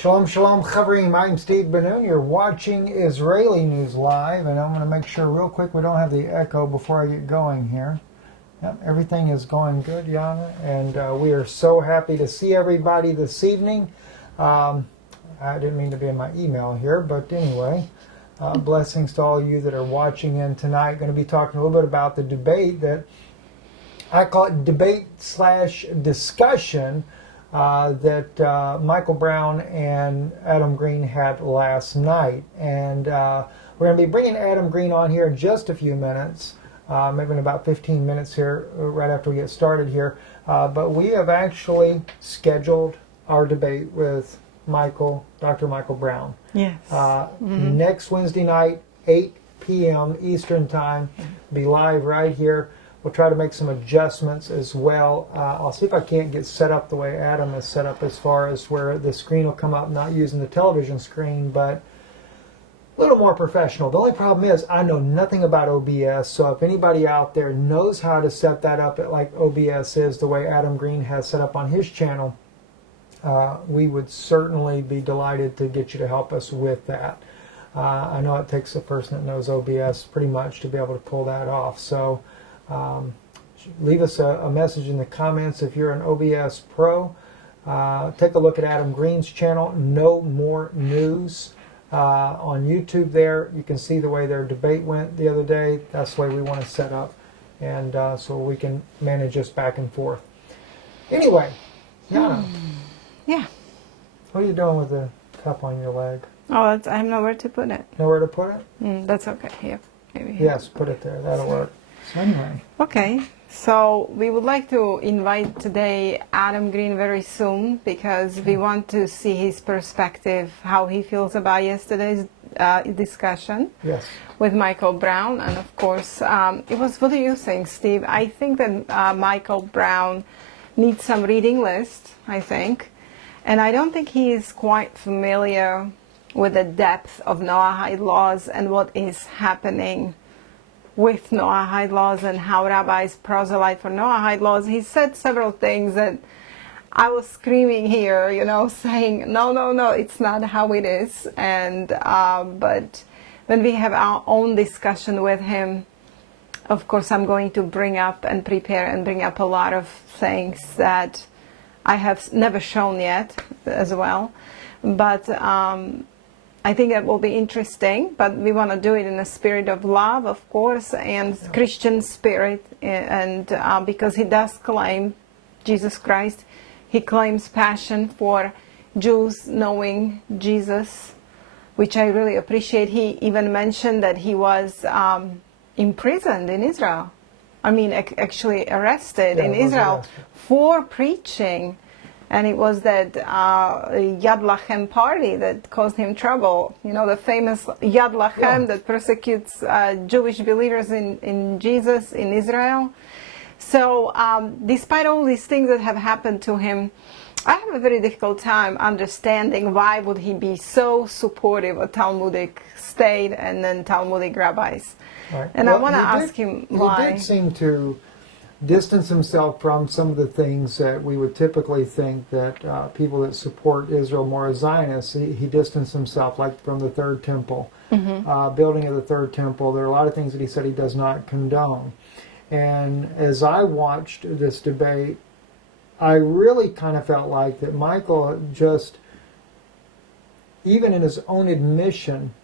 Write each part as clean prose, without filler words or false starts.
Shalom, shalom, chavrim. I'm Steve Ben-Nun. You're watching Israeli News Live, and I'm going to make sure real quick we don't have the echo before I get going here. Yep, everything is going good, Jana, and we are so happy to see everybody this evening. I didn't mean to be in my email here, but anyway, blessings to all you that are watching in tonight. Going to be talking a little bit about the debate that I call it debate/discussion that Michael Brown and Adam Green had last night. And we're going to be bringing Adam Green on here in just a few minutes, maybe in about 15 minutes here, right after we get started here. But we have actually scheduled our debate with Dr. Michael Brown. Yes. Next Wednesday night, 8 p.m. Eastern Time, be live right here. We'll try to make some adjustments as well. I'll see if I can't get set up the way Adam is set up as far as where the screen will come up, not using the television screen, but a little more professional. The only problem is I know nothing about OBS, so if anybody out there knows how to set that up like OBS is, the way Adam Green has set up on his channel, we would certainly be delighted to get you to help us with that. I know it takes a person that knows OBS pretty much to be able to pull that off. So leave us a message in the comments if you're an OBS pro. Take a look at Adam Green's channel, No More News, on YouTube there. You can see the way their debate went the other day. That's the way we want to set up, and so we can manage this back and forth. Anyway, Jana. Yeah. What are you doing with the cup on your leg? Oh, I have nowhere to put it. Nowhere to put it? That's okay. Here. Maybe here. Yes, put it there. That'll work. So anyway. Okay. So we would like to invite today Adam Green very soon because we want to see his perspective, how he feels about yesterday's discussion with Michael Brown. And of course, it was, what are you saying, Steve? I think that Michael Brown needs some reading list, I think. And I don't think he is quite familiar with the depth of Noahide laws and what is happening with Noahide laws and how rabbis proselyte for Noahide laws. He said several things that I was screaming here, saying, no, it's not how it is. And but when we have our own discussion with him, of course, I'm going to bring up and prepare and bring up a lot of things that I have never shown yet as well. But I think it will be interesting, but we want to do it in a spirit of love, of course, and Christian spirit, and because he does claim Jesus Christ, he claims passion for Jews knowing Jesus, which I really appreciate. He even mentioned that he was imprisoned in Israel. I mean, actually arrested in Israel for preaching. And it was that Yad Lachem party that caused him trouble. The famous Yad Lachem that persecutes Jewish believers in Jesus in Israel. So despite all these things that have happened to him, I have a very difficult time understanding why would he be so supportive of Talmudic state and then Talmudic rabbis. Right. And I want to ask him why. He did seem to distance himself from some of the things that we would typically think that people that support Israel more as Zionists, he distanced himself, like from the Third Temple, building of the Third Temple. There are a lot of things that he said he does not condone. And as I watched this debate, I really kind of felt like that Michael just, even in his own admission,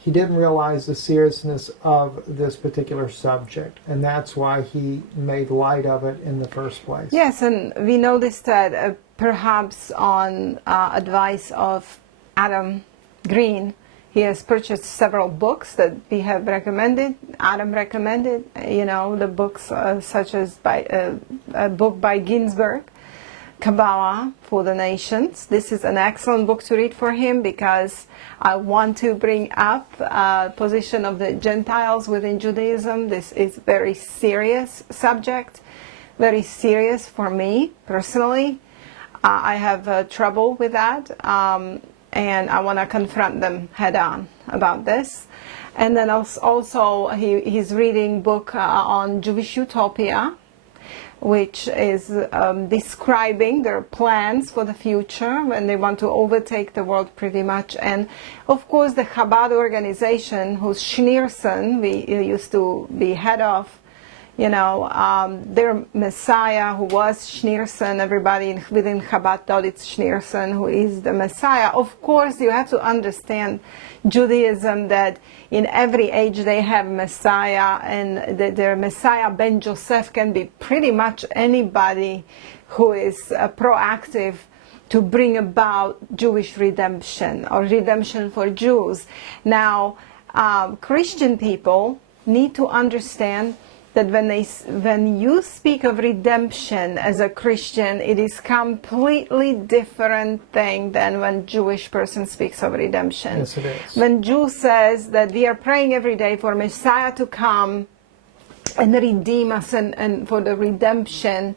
he didn't realize the seriousness of this particular subject, and that's why he made light of it in the first place. Yes, and we noticed that perhaps on advice of Adam Green, he has purchased several books that we have recommended. Adam recommended, the books such as a book by Ginsburg, Kabbalah for the Nations. This is an excellent book to read for him because I want to bring up position of the Gentiles within Judaism. This is very serious subject, very serious for me personally. I have trouble with that, and I want to confront them head on about this. And then also he's reading book on Jewish Utopia, which is describing their plans for the future when they want to overtake the world pretty much. And of course the Chabad organization, whose Schneerson we used to be head of, their Messiah, who was Schneerson, everybody within Chabad thought it's Schneerson who is the Messiah. Of course, you have to understand Judaism, that in every age they have Messiah, and their Messiah Ben Joseph can be pretty much anybody who is proactive to bring about Jewish redemption or redemption for Jews. Now, Christian people need to understand that when you speak of redemption as a Christian, it is completely different thing than when Jewish person speaks of redemption. Yes, it is. When Jew says that we are praying every day for Messiah to come and redeem us and for the redemption,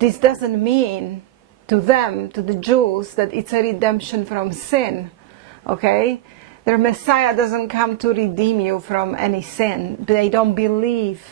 this doesn't mean to them, to the Jews, that it's a redemption from sin. Okay? Their Messiah doesn't come to redeem you from any sin. They don't believe.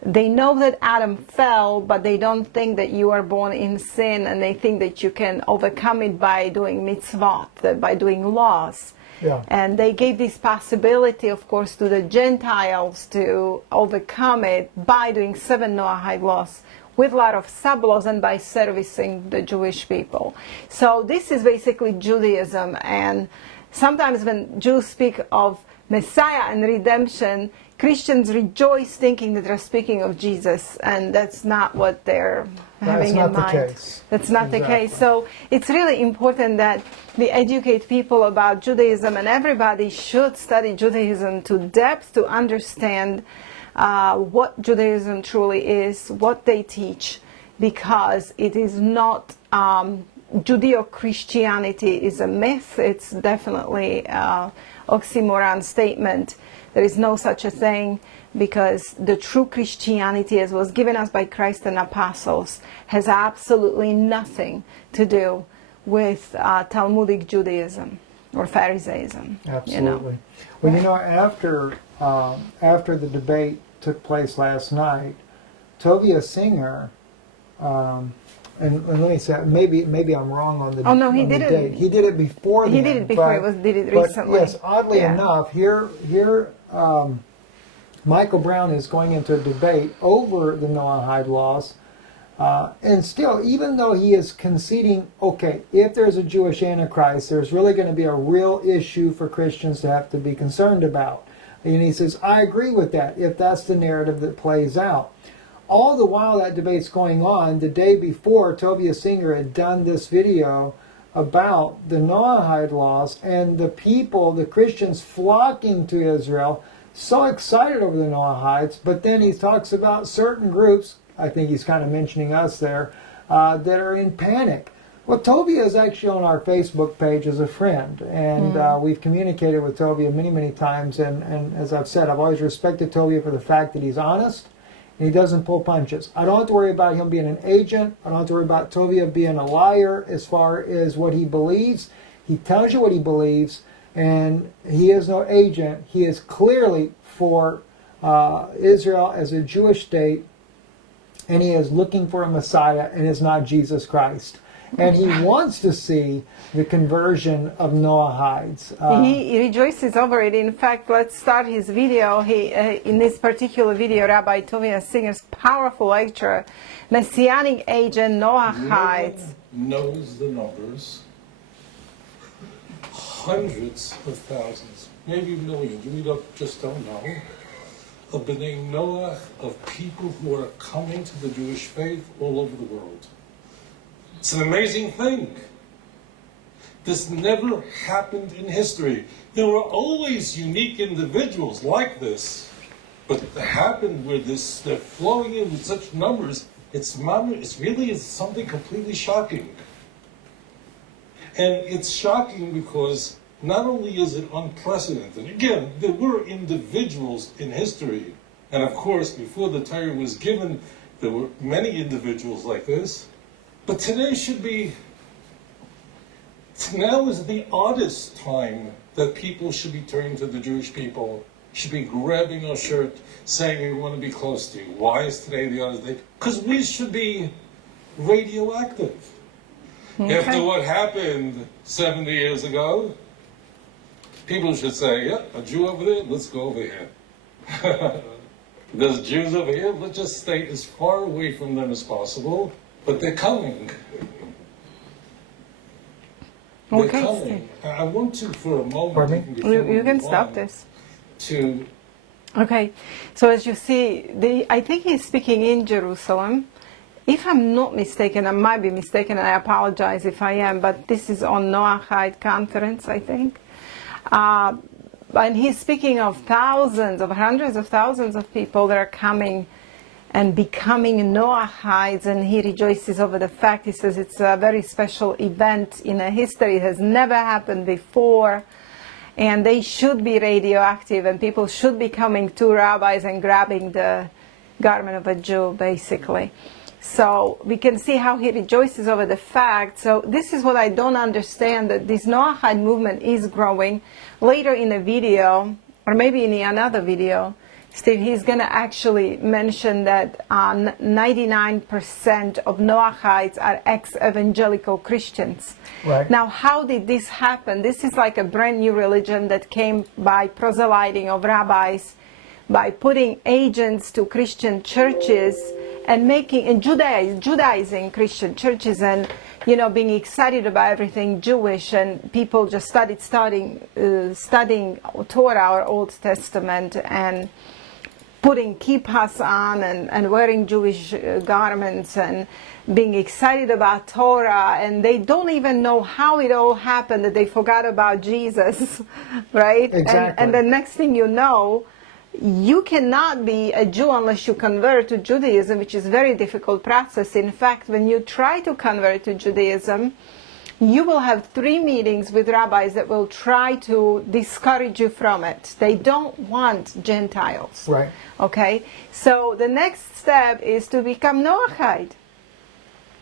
They know that Adam fell, but they don't think that you are born in sin, and they think that you can overcome it by doing mitzvot, by doing laws. Yeah. And they gave this possibility, of course, to the Gentiles to overcome it by doing 7 Noahide laws with a lot of sub-laws and by servicing the Jewish people. So this is basically Judaism. And sometimes when Jews speak of Messiah and redemption, Christians rejoice thinking that they're speaking of Jesus, and that's not what they're having in mind. That's not the case. That's not the case. So it's really important that we educate people about Judaism, and everybody should study Judaism to depth to understand what Judaism truly is, what they teach, because it is not Judeo-Christianity is a myth. It's definitely oxymoron statement. There is no such a thing, because the true Christianity, as was given us by Christ and apostles, has absolutely nothing to do with Talmudic Judaism or Pharisaism. Absolutely. Well, after the debate took place last night, Tovia Singer, and let me say, maybe I'm wrong on the Oh no, he on did the it. date. He did it before. He did it before. Did it recently. But yes, oddly enough, here, Michael Brown is going into a debate over the Noahide laws, and still, even though he is conceding, okay, if there's a Jewish Antichrist, there's really going to be a real issue for Christians to have to be concerned about. And he says, I agree with that, if that's the narrative that plays out. All the while that debate's going on, the day before, Tovia Singer had done this video about the Noahide laws, and the people, the Christians, flocking to Israel, so excited over the Noahides. But then he talks about certain groups, I think he's kind of mentioning us there, that are in panic. Well, Tovia is actually on our Facebook page as a friend, and we've communicated with Tovia many, many times, and as I've said, I've always respected Tovia for the fact that he's honest, and he doesn't pull punches. I don't have to worry about him being an agent. I don't have to worry about Tovia being a liar as far as what he believes. He tells you what he believes, and he is no agent. He is clearly for Israel as a Jewish state, and he is looking for a Messiah, and is not Jesus Christ. And he wants to see the conversion of Noahides. He rejoices over it. In fact, let's start his video. In this particular video, Rabbi Tovia Singer's powerful lecture, Messianic Agent Noahides. Knows the numbers. Hundreds of thousands, maybe millions, we just don't know, of B'nai Noah, of people who are coming to the Jewish faith all over the world. It's an amazing thing. This never happened in history. There were always unique individuals like this, but it happened where they're flowing in with such numbers. It's really something completely shocking. And it's shocking because not only is it unprecedented, again, there were individuals in history, and of course, before the Torah was given, there were many individuals like this. But today now is the oddest time that people should be turning to the Jewish people should be grabbing our shirt, saying we want to be close to you. Why is today the other day? Because we should be radioactive. Okay. After what happened 70 years ago, people should say, yeah, a Jew over there, let's go over here. There's Jews over here, let's just stay as far away from them as possible. But they're coming. They're Okay, coming. I want to, for a moment, Pardon me? before we You can move stop on, this. to Okay, so as you see, I think he's speaking in Jerusalem. If I'm not mistaken, I might be mistaken, and I apologize if I am, but this is on Noahide conference, I think. And he's speaking of thousands, of hundreds of thousands of people that are coming and becoming Noahides, and he rejoices over the fact, he says it's a very special event in a history, it has never happened before, and they should be radioactive, and people should be coming to rabbis and grabbing the garment of a Jew, basically. So we can see how he rejoices over the fact. So this is what I don't understand, that this Noahide movement is growing. Later in the video, or maybe in another video, Steve, he's going to actually mention that 99% of Noahides are ex-evangelical Christians. Right. Now, how did this happen? This is like a brand new religion that came by proselyting of rabbis, by putting agents to Christian churches and Judaizing Christian churches, and being excited about everything Jewish, and people just studying Torah or Old Testament and putting kippahs on and wearing Jewish garments and being excited about Torah, and they don't even know how it all happened, that they forgot about Jesus, right? Exactly. And the next thing you know, you cannot be a Jew unless you convert to Judaism, which is a very difficult process. In fact, when you try to convert to Judaism, you will have 3 meetings with rabbis that will try to discourage you from it. They don't want Gentiles. Right. Okay? So the next step is to become Noahide.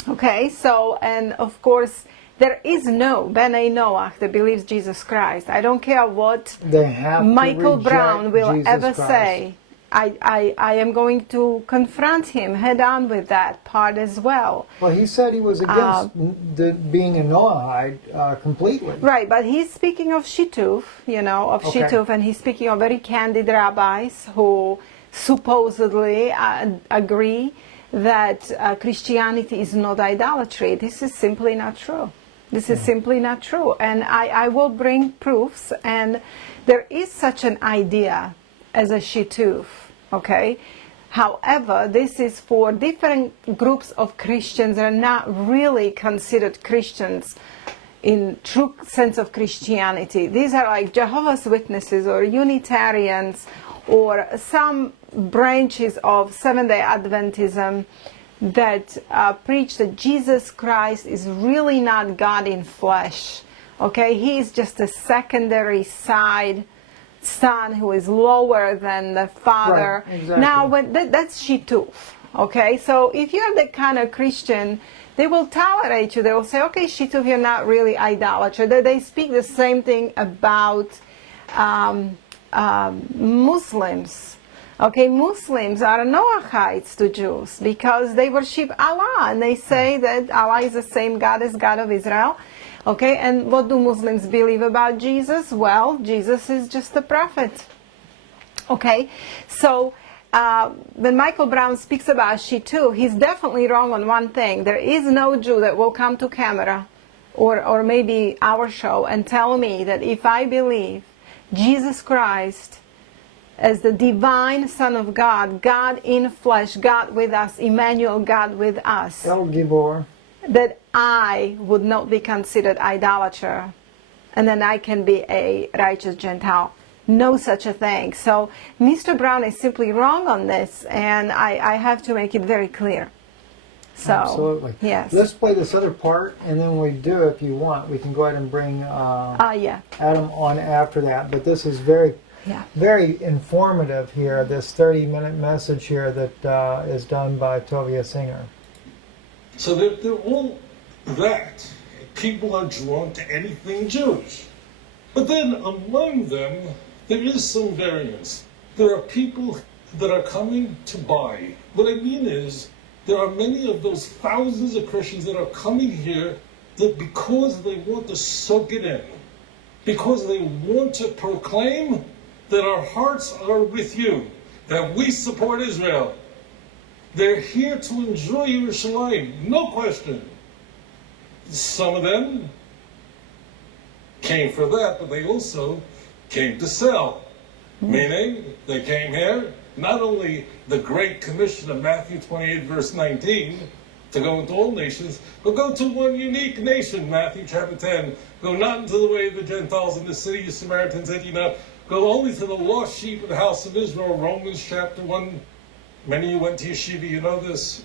Okay? So, and of course, there is no B'nai Noach that believes Jesus Christ. I don't care what They have Michael to Brown will Jesus ever Christ. say. I am going to confront him head on with that part as well. Well, he said he was against being a Noahide completely. Right, but he's speaking of Shituf, Okay. Shituf, and he's speaking of very candid rabbis who supposedly agree that Christianity is not idolatry. This is simply not true. This is simply not true. And I will bring proofs, and there is such an idea as a Shituf, okay? However, this is for different groups of Christians that are not really considered Christians in true sense of Christianity. These are like Jehovah's Witnesses or Unitarians or some branches of Seventh-day Adventism that preach that Jesus Christ is really not God in flesh. Okay, he is just a secondary side son who is lower than the father. Right, exactly. Now, that's Shituf. Okay, so if you're the kind of Christian, they will tolerate you. They will say, okay, Shituf, you're not really idolater. They speak the same thing about Muslims. Okay, Muslims are Noahites to Jews because they worship Allah, and they say that Allah is the same God as God of Israel. Okay, and what do Muslims believe about Jesus? Well, Jesus is just a prophet. Okay, so when Michael Brown speaks about Shituf, he's definitely wrong on one thing. There is no Jew that will come to camera or maybe our show and tell me that if I believe Jesus Christ as the divine Son of God, God in flesh, God with us, Emmanuel, God with us, El Gibor. that I would not be considered idolater, and then I can be a righteous Gentile. No such a thing. So Mr. Brown is simply wrong on this, and I have to make it very clear. So, Absolutely. yes. Let's play this other part, and then when we do, if you want, we can go ahead and bring Yeah. Adam on after that. But this is very informative here, this 30-minute message here that is done by Tovia Singer. So they're all that. People are drawn to anything Jewish. But then among them, there is some variance. There are people that are coming to buy. What I mean is, there are many of those thousands of Christians that are coming here that because they want to soak it in, because they want to proclaim that our hearts are with you, that we support Israel. They're here to enjoy Yerushalayim, no question. Some of them came for that, but they also came to sell. Meaning, they came here, not only the Great Commission of Matthew 28, verse 19, to go into all nations, but go to one unique nation, Matthew chapter 10. Go not into the way of the Gentiles in the city of Samaritans, that ye not. Go only to the lost sheep of the house of Israel, Romans chapter 1. Many of you went to yeshiva, you know this.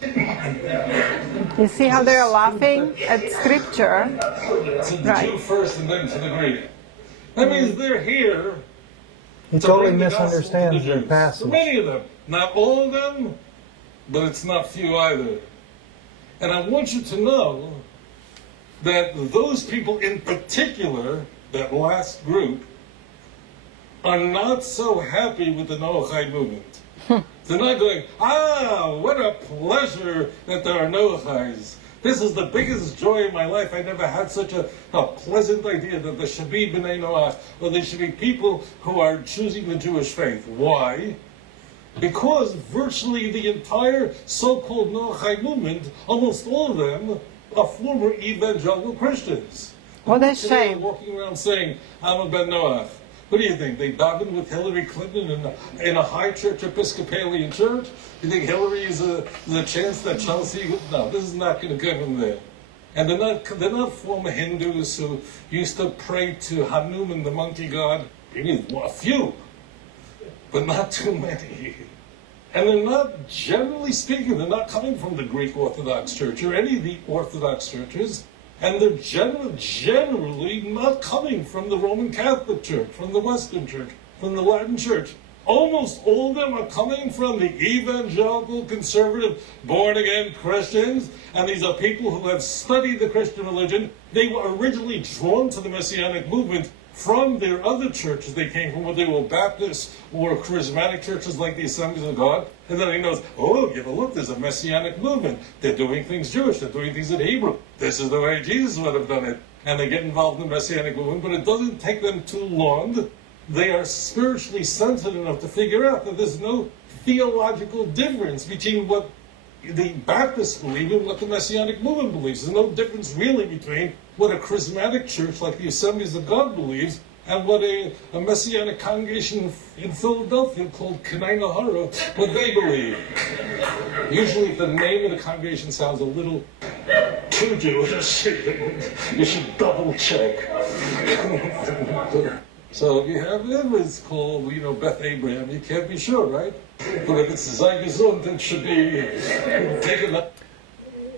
You see how they're laughing at Scripture? To the Jew first and then to the Greek. That means they're here. He totally misunderstands the passage. Many of them. Not all of them, but it's not few either. And I want you to know that those people in particular, that last group, are not so happy with the Noahide movement. They're not going, what a pleasure that there are Noahides. This is the biggest joy in my life. I never had such a pleasant idea that there should be B'nai Noach, or there should be people who are choosing the Jewish faith. Why? Because virtually the entire so-called Noachide movement, almost all of them, are former evangelical Christians. What a Today, shame. walking around saying, I'm a Ben Noach. What do you think? They davened with Hillary Clinton in a high church Episcopalian church? You think Hillary is a chance that Chelsea? No, this is not going to get them there. And they're not former Hindus who used to pray to Hanuman, the monkey god. You need a few, but not too many. And they're not, generally speaking, they're not coming from the Greek Orthodox Church or any of the Orthodox churches. And they're generally not coming from the Roman Catholic Church, from the Western Church, from the Latin Church. Almost all of them are coming from the evangelical, conservative, born-again Christians. And these are people who have studied the Christian religion. They were originally drawn to the Messianic movement from their other churches they came from, whether they were Baptist or charismatic churches like the Assemblies of God. And then he knows, give a look, there's a Messianic movement. They're doing things Jewish, they're doing things in Hebrew. This is the way Jesus would have done it. And they get involved in the Messianic movement, but it doesn't take them too long. They are spiritually sensitive enough to figure out that there's no theological difference between what the Baptists believe and what the Messianic movement believes. There's no difference really between what a charismatic church like the Assemblies of God believes and what a Messianic congregation in Philadelphia called Kenai Nahara, what they believe. Usually if the name of the congregation sounds a little too Jewish, you should double check. So if you have them, it's called, Beth Abraham, you can't be sure, right? But if it's Zaygesund, it should be taken up.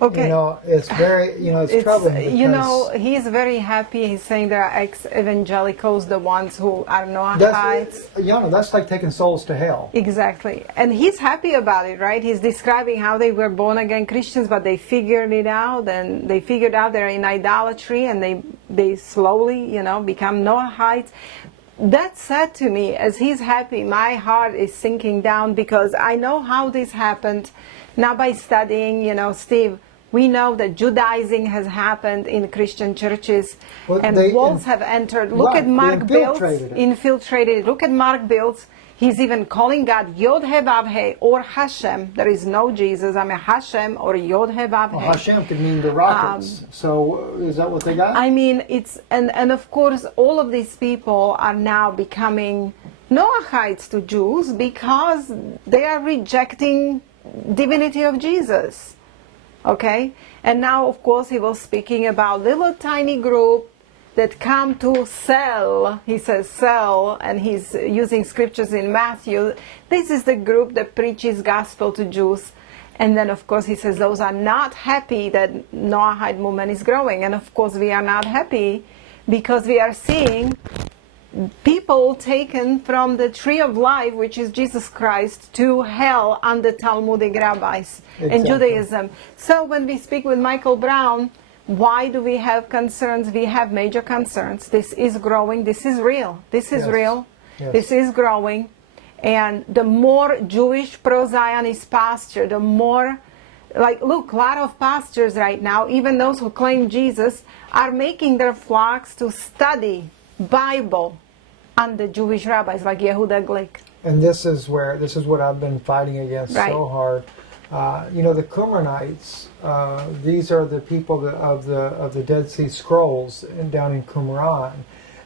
Okay. It's very, it's troubling because he's very happy. He's saying there are ex-evangelicals, the ones who are Noachites. That's like taking souls to hell. Exactly. And he's happy about it, right? He's describing how they were born-again Christians, but they figured it out, and they figured out they're in idolatry, and they slowly, become Noachites. That's sad to me. As he's happy, my heart is sinking down because I know how this happened. Now by studying, Steve, we know that Judaizing has happened in Christian churches, and walls have entered. Look at Mark Biltz, infiltrated. Look at Mark Biltz. He's even calling God Yod He Vav He or Hashem. There is no Jesus. I mean Hashem or Yod He Vav He. Well, Hashem could mean the rockets. So is that what they got? I mean, and of course all of these people are now becoming Noachites to Jews because they are rejecting divinity of Jesus. Okay? And now of course he was speaking about little tiny group that come to sell. He says sell, and he's using scriptures in Matthew. This is the group that preaches gospel to Jews. And then of course he says those are not happy that Noahide movement is growing. And of course we are not happy because we are seeing people taken from the tree of life, which is Jesus Christ, to hell under Talmudic rabbis and Judaism. So when we speak with Michael Brown, why do we have concerns? We have major concerns. This is growing. This is real. This is real. Yes. This is growing. And the more Jewish pro-Zionist pastor, the more, like, look, a lot of pastors right now, even those who claim Jesus, are making their flocks to study Bible under Jewish rabbis like Yehuda Glick. And this is what I've been fighting against so hard. The Qumranites, these are the people of the Dead Sea Scrolls down in Qumran.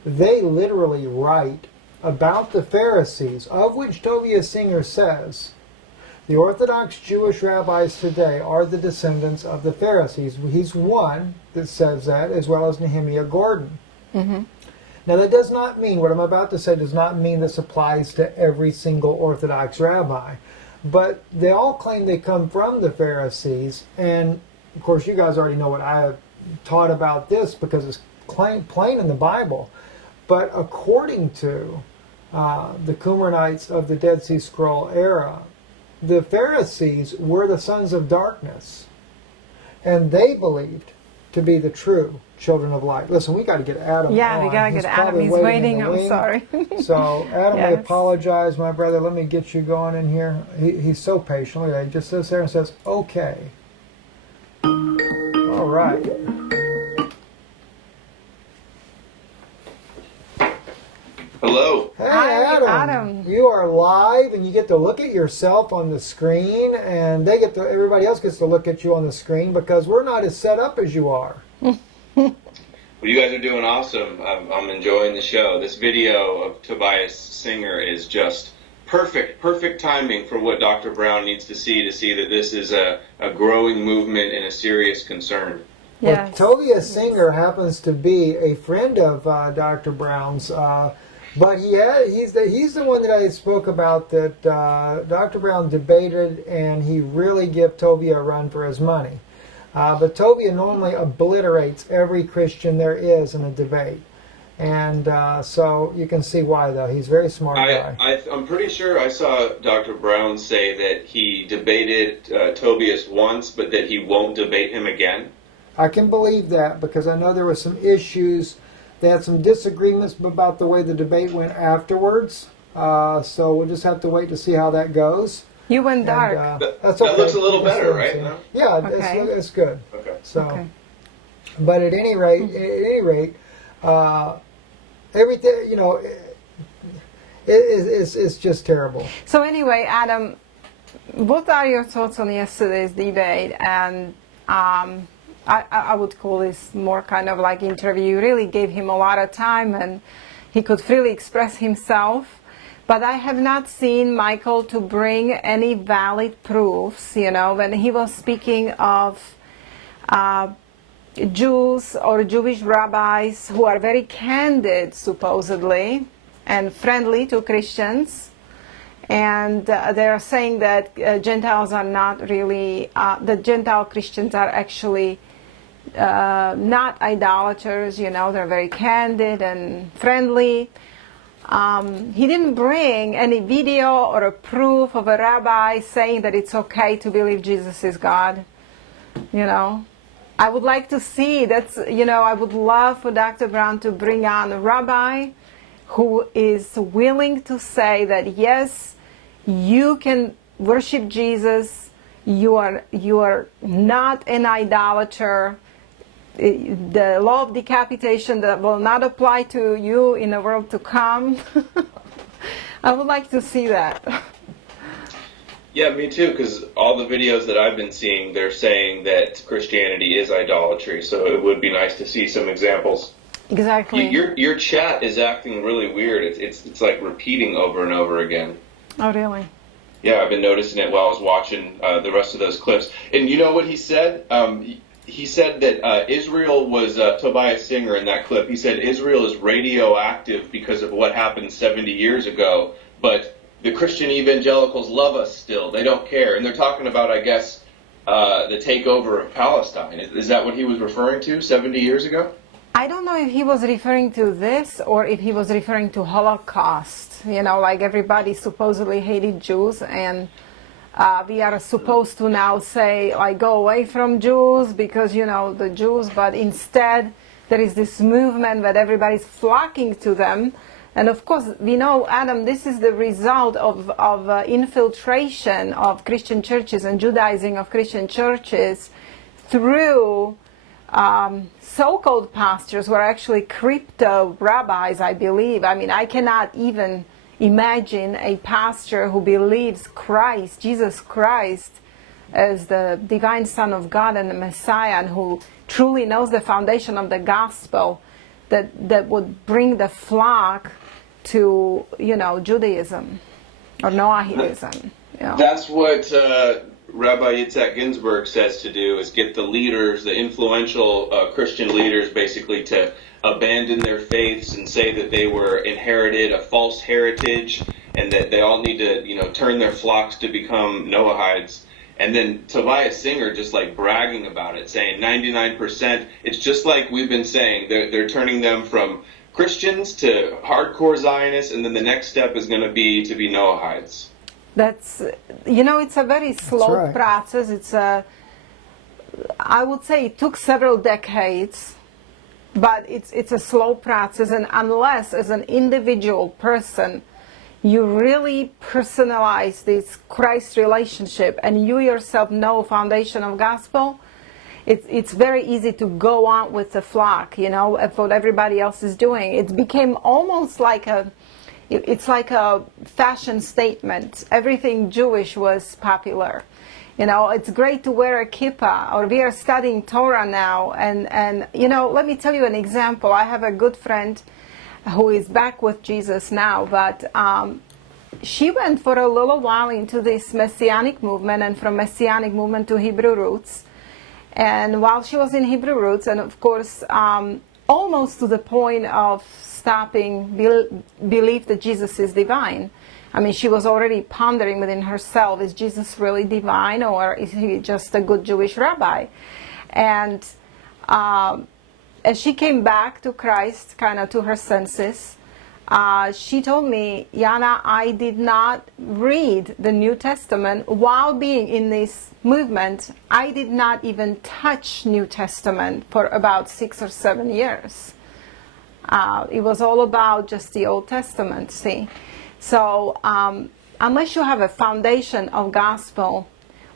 They literally write about the Pharisees, of which Tovia Singer says, the Orthodox Jewish rabbis today are the descendants of the Pharisees. He's one that says that, as well as Nehemiah Gordon. Mm-hmm. Now, that does not mean, what I'm about to say does not mean this applies to every single Orthodox rabbi. But they all claim they come from the Pharisees. And, of course, you guys already know what I have taught about this because it's plain in the Bible. But according to the Qumranites of the Dead Sea Scroll era, the Pharisees were the sons of darkness. And they believed to be the true children of light. Listen, we got to get Adam on. Yeah, we got to get Adam. He's waiting. I'm sorry. So, Adam, I Yes. apologize, my brother. Let me get you going in here. He's so patient. Look at that. He just sits there and says, okay. All right. Hello. Hey, Hi, Adam. Adam. You are live, and you get to look at yourself on the screen, and everybody else gets to look at you on the screen because we're not as set up as you are. Well, you guys are doing awesome. I'm enjoying the show. This video of Tobias Singer is just perfect timing for what Dr. Brown needs to see that this is a growing movement and a serious concern. Yes. Well, Tovia Singer happens to be a friend of Dr. Brown's, but he's the one that I spoke about that Dr. Brown debated, and he really gave Tovia a run for his money. But Tovia normally obliterates every Christian there is in a debate. And so you can see why, though. He's a very smart guy. I'm pretty sure I saw Dr. Brown say that he debated Tobias once, but that he won't debate him again. I can believe that because I know there were some issues. They had some disagreements about the way the debate went afterwards. So we'll just have to wait to see how that goes. You went dark. And, That looks a little better, right? No? Yeah, Okay. it's good. Okay. So, Okay. but at any rate, everything it's just terrible. So anyway, Adam, what are your thoughts on yesterday's debate? And I would call this more kind of like interview. You really gave him a lot of time, and he could freely express himself. But I have not seen Michael to bring any valid proofs. When he was speaking of Jews or Jewish rabbis who are very candid, supposedly, and friendly to Christians. And they are saying that Gentiles are not really, the Gentile Christians are actually not idolaters, they're very candid and friendly. He didn't bring any video or a proof of a rabbi saying that it's okay to believe Jesus is God. I would like to see I would love for Dr. Brown to bring on a rabbi who is willing to say that yes, you can worship Jesus, you are not an idolater. The law of decapitation that will not apply to you in the world to come. I would like to see that. Yeah, me too, because all the videos that I've been seeing, they're saying that Christianity is idolatry, so it would be nice to see some examples. Exactly. Your chat is acting really weird. It's like repeating over and over again. Oh, really? Yeah, I've been noticing it while I was watching the rest of those clips. And you know what he said? He said that Israel was Tobias Singer in that clip. He said Israel is radioactive because of what happened 70 years ago, but the Christian evangelicals love us still. They don't care. And they're talking about, I guess, the takeover of Palestine. Is that what he was referring to 70 years ago? I don't know if he was referring to this or if he was referring to Holocaust. Like everybody supposedly hated Jews, and we are supposed to now say, like, go away from Jews because, the Jews, but instead there is this movement that everybody's flocking to them, And of course, we know, Adam, this is the result of infiltration of Christian churches and Judaizing of Christian churches through so-called pastors who are actually crypto rabbis, I believe. I mean, I cannot even imagine a pastor who believes Christ, Jesus Christ, as the divine Son of God and the Messiah, and who truly knows the foundation of the gospel, that would bring the flock to, Judaism or Noahidism. That's what Rabbi Yitzhak Ginsburg says to do, is get the leaders, the influential Christian leaders, basically to abandon their faiths and say that they were inherited a false heritage and that they all need to, turn their flocks to become Noahides. And then Tobias Singer just like bragging about it, saying 99%. It's just like we've been saying, they're turning them from Christians to hardcore Zionists, and then the next step is going to be Noahides. That's, it's a very slow process. I would say it took several decades, but it's a slow process. And unless as an individual person, you really personalize this Christ relationship and you yourself know foundation of gospel, it's very easy to go on with the flock, of what everybody else is doing. It became almost like it's like a fashion statement. Everything Jewish was popular. It's great to wear a kippah, or we are studying Torah now. And let me tell you an example. I have a good friend who is back with Jesus now, but she went for a little while into this Messianic movement, and from Messianic movement to Hebrew roots. And while she was in Hebrew roots, and of course, almost to the point of stopping belief that Jesus is divine. I mean, she was already pondering within herself, is Jesus really divine, or is he just a good Jewish rabbi? And as she came back to Christ, kind of to her senses, she told me, Jana, I did not read the New Testament while being in this movement. I did not even touch New Testament for about 6 or 7 years. It was all about just the Old Testament, see. So unless you have a foundation of gospel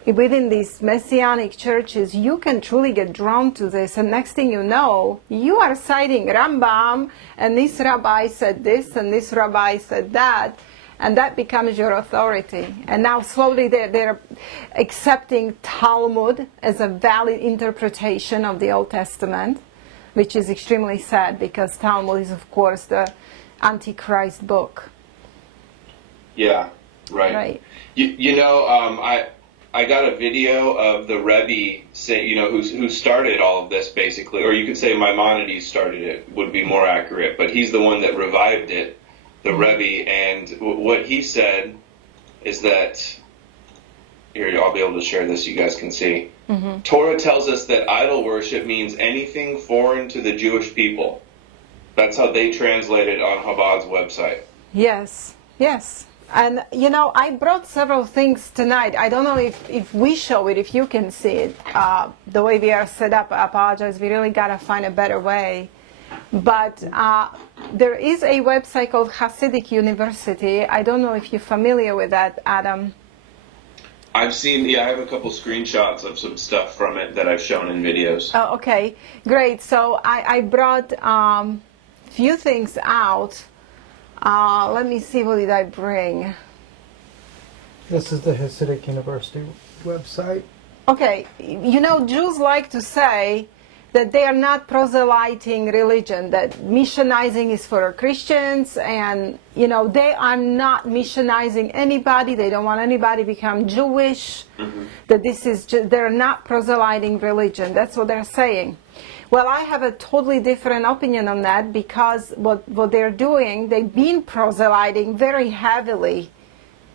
within these Messianic churches, you can truly get drawn to this, and next thing you know, you are citing Rambam, and this rabbi said this, and this rabbi said that, and that becomes your authority. And now slowly they're accepting Talmud as a valid interpretation of the Old Testament, which is extremely sad, because Talmud is, of course, the Antichrist book. Yeah, right. I got a video of the Rebbe say, who started all of this basically, or you could say Maimonides started it, would be more accurate, but he's the one that revived it, the Rebbe, and what he said is that, here, I'll be able to share this, you guys can see. Mm-hmm. Torah tells us that idol worship means anything foreign to the Jewish people. That's how they translate it on Chabad's website. Yes. And, I brought several things tonight. I don't know if we show it, if you can see it. The way we are set up, I apologize. We really got to find a better way. But there is a website called Hasidic University. I don't know if you're familiar with that, Adam. I've seen, I have a couple screenshots of some stuff from it that I've shown in videos. Oh, okay, great. So I brought few things out. Let me see, what did I bring? This is the Hasidic University website. Okay, Jews like to say that they are not proselyting religion, that missionizing is for Christians, and, they are not missionizing anybody. They don't want anybody to become Jewish, that this is they're not proselyting religion. That's what they're saying. Well, I have a totally different opinion on that, because what they're doing, they've been proselyting very heavily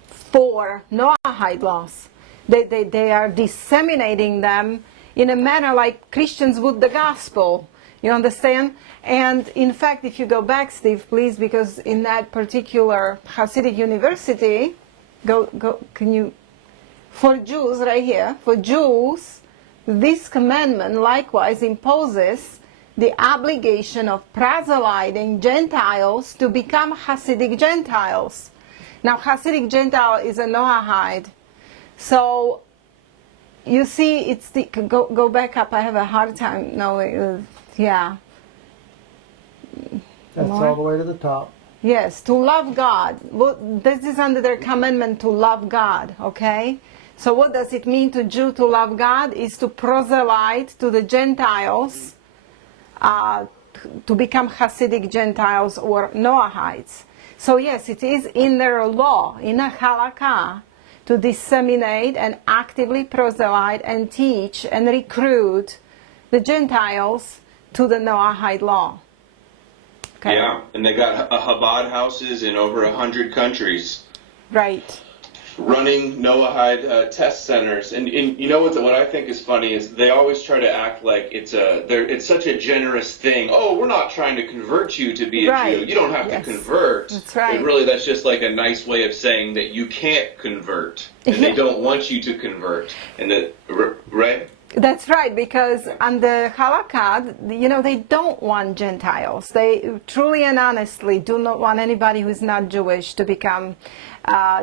for Noahide laws. They are disseminating them in a manner like Christians would the gospel. You understand? And in fact, if you go back, Steve, please, because in that particular Hasidic University, can you, for Jews right here, for Jews, this commandment likewise imposes the obligation of proselyting Gentiles to become Hasidic Gentiles. Now, Hasidic Gentile is a Noahide. So, you see, it's the, go back up, I have a hard time knowing, yeah. That's More? all the way to the top. Yes, to love God. Well, this is under their commandment to love God, okay? So what does it mean to Jew to love God? Is to proselyte to the Gentiles, to become Hasidic Gentiles or Noahites. So yes, it is in their law, in a halakha, to disseminate and actively proselyte and teach and recruit the Gentiles to the Noahide law. Okay. Yeah, and they got Chabad houses in over 100 countries. Right. Running Noahide test centers, and you know what I think is funny is they always try to act like it's such a generous thing. Oh, we're not trying to convert you to be a Right. Jew. You don't have Yes. to convert. That's right. And really, that's just like a nice way of saying that you can't convert, and they don't want you to convert. And that, right? That's right, because on the halakha, you know, they don't want Gentiles. They truly and honestly do not want anybody who is not Jewish to become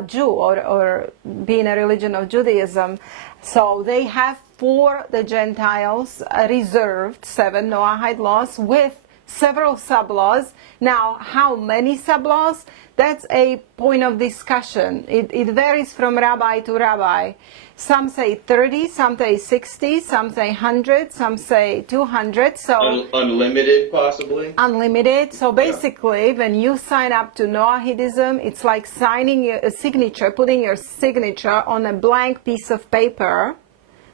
Jew or be in a religion of Judaism. So they have for the Gentiles reserved 7 Noahide laws with several sub-laws. Now, how many sub-laws? That's a point of discussion. It varies from rabbi to rabbi. Some say 30, some say 60, some say 100, some say 200. So Unlimited, possibly. Unlimited. So basically, when you sign up to Noahidism, it's like signing a signature, putting your signature on a blank piece of paper,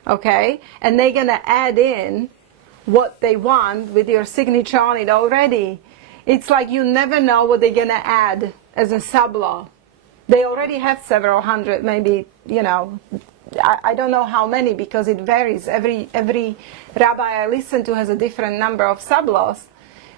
okay? And they're gonna add in what they want with your signature on it already. It's like you never know what they're gonna add as a sub-law. They already have several hundred, maybe, you know, I don't know how many because it varies. Every rabbi I listen to has a different number of sub-laws,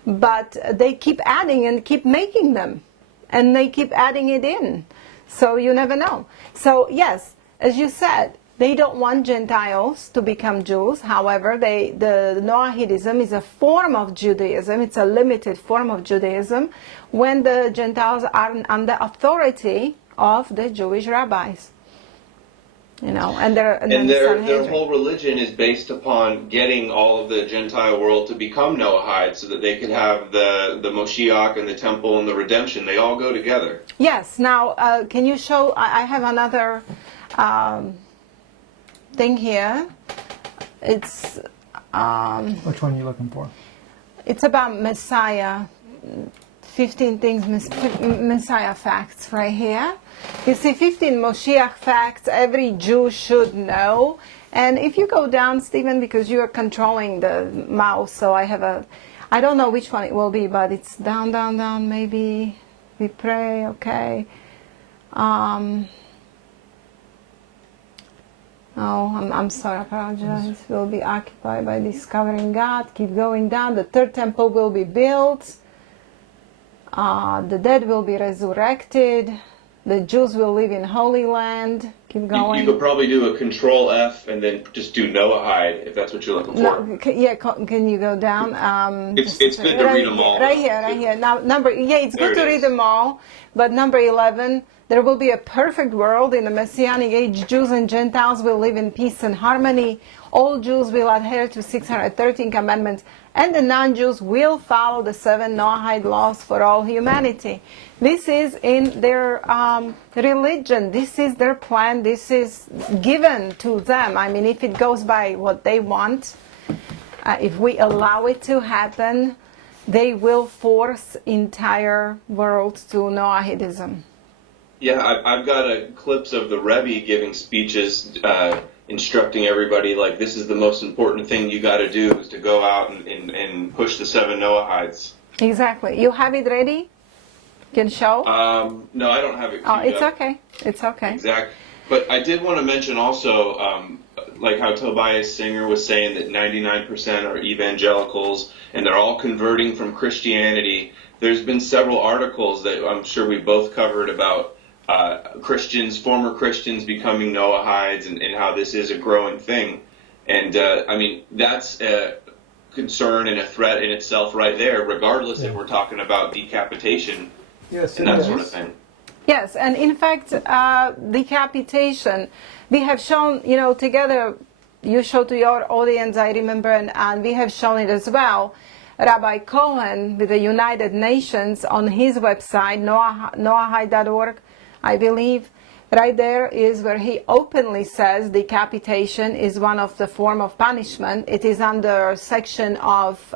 but they keep adding and keep making them, and they keep adding it in. So you never know. So yes, as you said, they don't want Gentiles to become Jews. However, the Noahidism is a form of Judaism. It's a limited form of Judaism when the Gentiles are under authority of the Jewish rabbis. You know, and their whole religion is based upon getting all of the Gentile world to become Noahide so that they could have the Moshiach and the temple and the redemption. They all go together. Yes. Now, can you show? I have another thing here. It's Which one are you looking for? it's about Messiah. 15 things, Messiah facts right here. You see 15 Moshiach facts every Jew should know. And if you go down, Stephen, because you are controlling the mouse, so I don't know which one it will be, but it's down, down, down, maybe. We pray, okay. Oh, I'm sorry, I apologize. Will be occupied by discovering God. Keep going down. The third temple will be built. The dead will be resurrected. The Jews will live in Holy Land. Keep going. You could probably do a Control F and then just do Noahide if that's what you're looking for. No, can you go down? It's good to read them all. Right here. Now, it's good to read them all. But number 11, there will be a perfect world in the Messianic age. Jews and Gentiles will live in peace and harmony. All Jews will adhere to 613 commandments, and the non-Jews will follow the 7 Noahide laws for all humanity. This is in their religion. This is their plan. This is given to them. I mean, if it goes by what they want, if we allow it to happen, they will force entire world to Noahidism. Yeah, I've got clips of the Rebbe giving speeches instructing everybody, like, this is the most important thing you got to do is to go out and push the 7 Noahides. Exactly. You have it ready? Can show? No, I don't have it. Oh, it's okay. It's okay. Exactly. But I did want to mention also, like how Tobias Singer was saying that 99% are evangelicals and they're all converting from Christianity. There's been several articles that I'm sure we both covered about Christians, former Christians becoming Noahides and how this is a growing thing. And I mean, that's concern and a threat in itself right there, regardless if we're talking about decapitation Yes, and it that is. sort of thing. Yes, and in fact, decapitation, we have shown, together, you show to your audience, I remember, and we have shown it as well. Rabbi Cohen with the United Nations on his website, noahide.org, I believe, right there is where he openly says decapitation is one of the form of punishment. It is under section of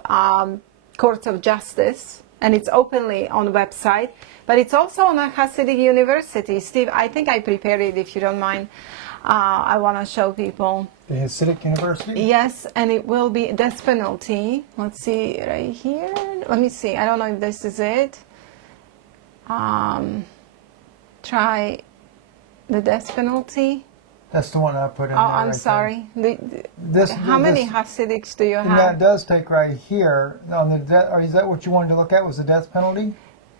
Courts of Justice, and it's openly on the website, but it's also on a Hasidic University. Steve, I think I prepared it, if you don't mind. I want to show people. The Hasidic University? Yes, and it will be death penalty. Let's see right here. Let me see. I don't know if this is it. Try the death penalty. That's the one I put in Oh, there. I'm right sorry. How There. many Hasidics do you And that have? does take right here on the death. Or is that what you wanted to look at? Was the death penalty?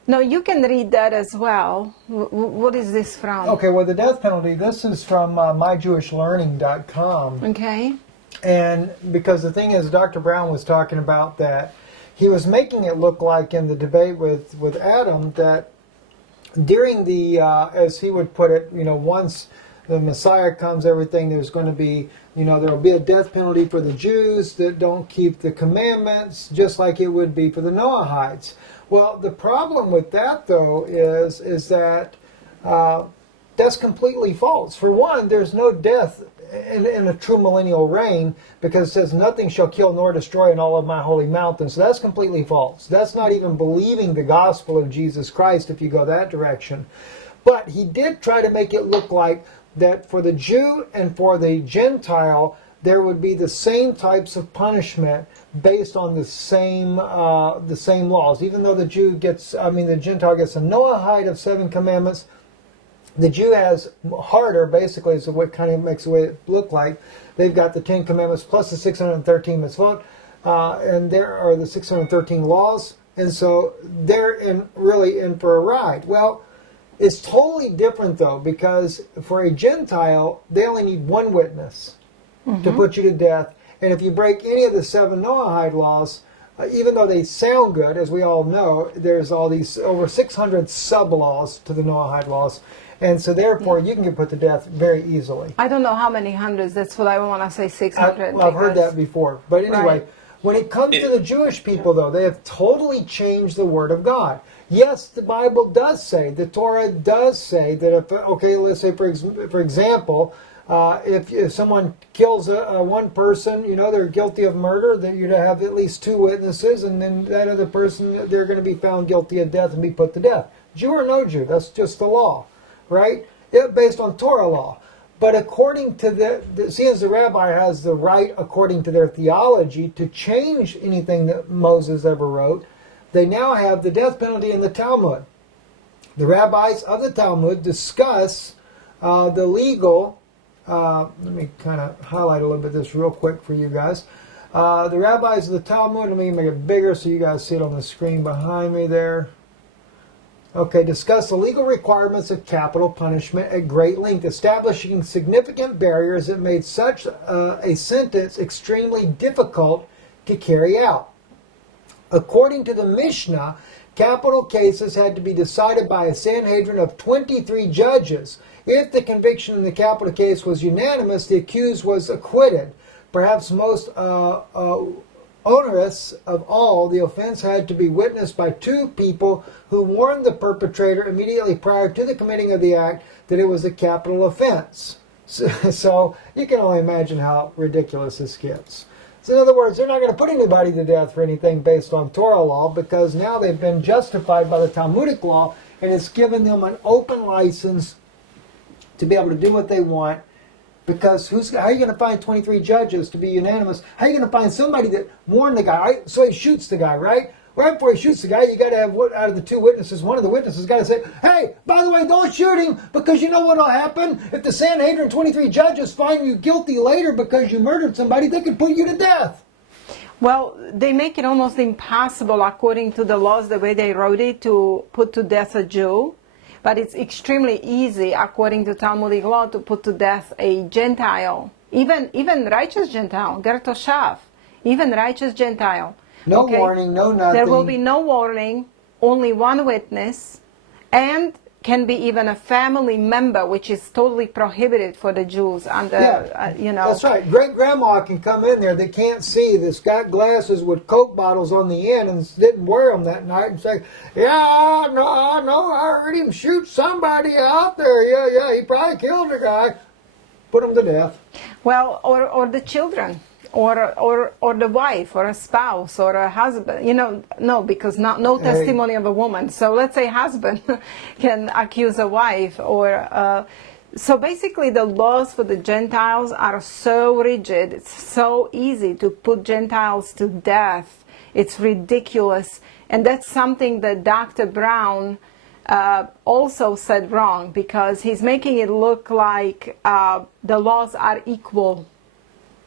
No, you can read that as well. What is this from? Okay, well, the death penalty. This is from myjewishlearning.com. Okay. And because the thing is, Dr. Brown was talking about that he was making it look like in the debate with Adam that during the, as he would put it, once the Messiah comes, everything, there's going to be, there will be a death penalty for the Jews that don't keep the commandments, just like it would be for the Noahites. Well, the problem with that, though, is that that's completely false. For one, there's no death in a true millennial reign, because it says nothing shall kill nor destroy in all of my holy mountains. So that's completely false. That's not even believing the gospel of Jesus Christ if you go that direction. But he did try to make it look like that for the Jew and for the Gentile, there would be the same types of punishment based on the same laws. Even though the Gentile gets a Noahide of 7 commandments, the Jew has harder, basically, is what kind of makes the way it look like. They've got the 10 commandments plus the 613 mitzvot, and there are the 613 laws, and so they're really in for a ride. Well, it's totally different, though, because for a Gentile, they only need one witness to put you to death. And if you break any of the 7 Noahide laws, even though they sound good, as we all know, there's all these over 600 sub-laws to the Noahide laws. And so therefore, you can get put to death very easily. I don't know how many hundreds. That's what I want to say, 600. I've heard that before. But anyway, Right. when it comes to the Jewish people, though, they have totally changed the Word of God. Yes, the Bible does say, the Torah does say that if, let's say for example, if someone kills one person, they're guilty of murder, that you'd have at least 2 witnesses, and then that other person, they're going to be found guilty of death and be put to death. Jew or no Jew, that's just the law, right? Based on Torah law. But according to since the rabbi has the right, according to their theology, to change anything that Moses ever wrote, they now have the death penalty in the Talmud. The rabbis of the Talmud discuss the legal. Let me kind of highlight a little bit of this real quick for you guys. The rabbis of the Talmud, let me make it bigger so you guys see it on the screen behind me there. Okay, discuss the legal requirements of capital punishment at great length, establishing significant barriers that made such a sentence extremely difficult to carry out. According to the Mishnah, capital cases had to be decided by a Sanhedrin of 23 judges. If the conviction in the capital case was unanimous, the accused was acquitted. Perhaps most onerous of all, the offense had to be witnessed by 2 people who warned the perpetrator immediately prior to the committing of the act that it was a capital offense. So you can only imagine how ridiculous this gets. So in other words, they're not going to put anybody to death for anything based on Torah law, because now they've been justified by the Talmudic law, and it's given them an open license to be able to do what they want. Because how are you going to find 23 judges to be unanimous? How are you going to find somebody that warned the guy, right? So he shoots the guy, right? Right before he shoots the guy, you got to have, out of the 2 witnesses, one of the witnesses got to say, hey, by the way, don't shoot him, because you know what will happen? If the Sanhedrin 23 judges find you guilty later because you murdered somebody, they could put you to death. Well, they make it almost impossible, according to the laws, the way they wrote it, to put to death a Jew. But it's extremely easy, according to Talmudic law, to put to death a Gentile, even righteous Gentile, ger toshav. even righteous Gentile. No Okay? warning, no nothing. There will be no warning, only one witness, and can be even a family member, which is totally prohibited for the Jews under, you know. That's right. Great grandma can come in there that can't see, that's got glasses with Coke bottles on the end and didn't wear them that night and say, yeah, no, I heard him shoot somebody out there. Yeah, he probably killed a guy. Put him to death. Well, or the children. Or the wife, or a spouse, or a husband. You know, no, because no testimony of a woman. So let's say husband can accuse a wife, or so basically the laws for the Gentiles are so rigid. It's so easy to put Gentiles to death. It's ridiculous, and that's something that Dr. Brown also said wrong, because he's making it look like the laws are equal.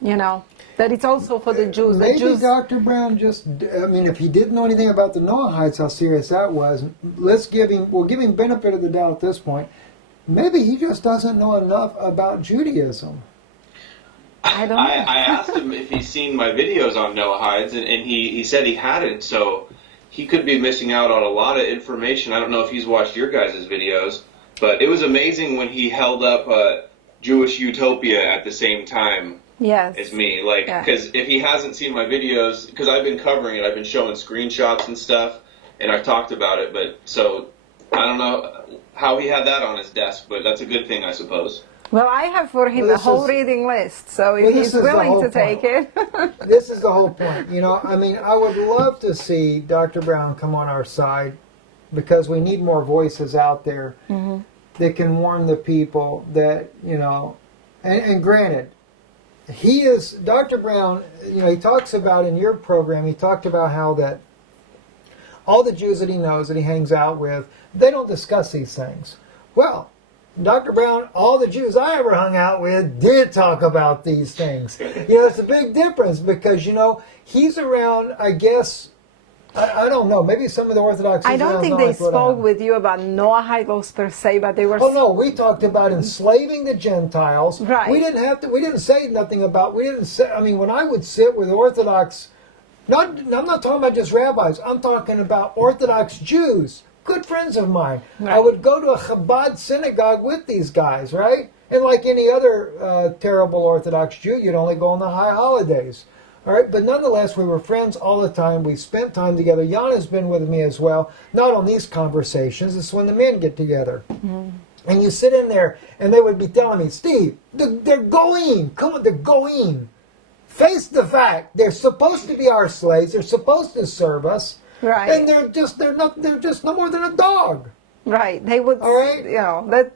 You know, that it's also for the Jews. Maybe the Jews, Dr. Brown if he didn't know anything about the Noahites, how serious that was, we'll give him benefit of the doubt at this point. Maybe he just doesn't know enough about Judaism. I don't know. I asked him if he's seen my videos on Noahides, and he said he hadn't, so he could be missing out on a lot of information. I don't know if he's watched your guys' videos, but it was amazing when he held up Jewish Utopia at the same time. Yes. As me, like, because if he hasn't seen my videos, because I've been covering it, I've been showing screenshots and stuff, and I've talked about it, but so I don't know how he had that on his desk, but that's a good thing, I suppose. Well, I have for him a whole reading list, so if he's willing to take it. This is the whole point. You know, I mean, I would love to see Dr. Brown come on our side, because we need more voices out there that can warn the people that, you know, and granted, Dr. Brown, you know, he talks about in your program, he talked about how that all the Jews that he knows, that he hangs out with, they don't discuss these things. Well, Dr. Brown, all the Jews I ever hung out with did talk about these things. You know, it's a big difference, because, you know, he's around, I guess, I don't know, maybe some of the Orthodox I don't think they spoke with you about Noahites per se, but they were... Oh no, we talked about enslaving the Gentiles. Right. We didn't say nothing about, I mean, when I would sit with Orthodox, I'm not talking about just rabbis, I'm talking about Orthodox Jews, good friends of mine. Right. I would go to a Chabad synagogue with these guys, right? And like any other terrible Orthodox Jew, you'd only go on the high holidays. All right, but nonetheless, we were friends all the time. We spent time together. Jana's been with me as well, not on these conversations. It's when the men get together. And you sit in there, and they would be telling me, Steve, they're going. Come on, they're going. Face the fact. They're supposed to be our slaves. They're supposed to serve us. Right. And they're just no more than a dog. Right. They would, all right? You know,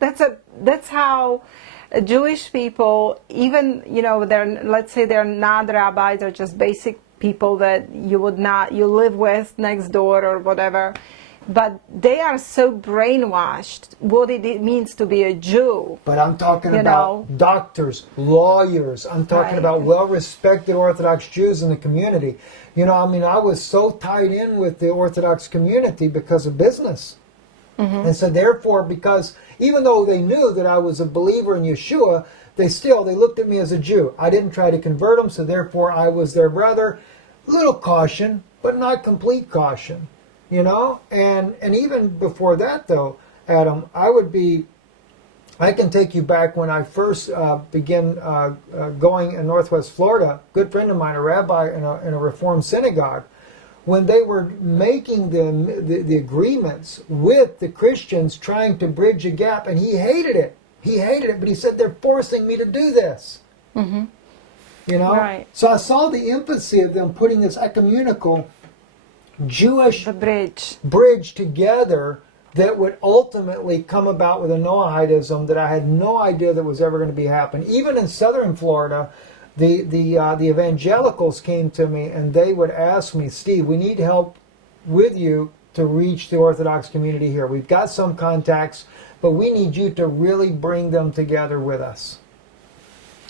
that's how Jewish people, even, you know, let's say they're not rabbis, they're just basic people that you live with next door or whatever, but they are so brainwashed what it means to be a Jew. But I'm talking about doctors, lawyers. I'm talking about well-respected Orthodox Jews in the community. You know, I mean, I was so tied in with the Orthodox community because of business. And so therefore, because even though they knew that I was a believer in Yeshua, they looked at me as a Jew. I didn't try to convert them, so therefore I was their brother. Little caution, but not complete caution, you know? And even before that, though, Adam, I can take you back when I first began going in Northwest Florida. A good friend of mine, a rabbi in a Reformed synagogue, when they were making the agreements with the Christians trying to bridge a gap, and he hated it. He hated it, but he said, they're forcing me to do this. You know? Right. So I saw the empathy of them putting this ecumenical Jewish bridge together that would ultimately come about with a Noahidism that I had no idea that was ever going to be happening. Even in southern Florida, the evangelicals came to me and they would ask me, Steve, we need help with you to reach the Orthodox community here. We've got some contacts, but we need you to really bring them together with us.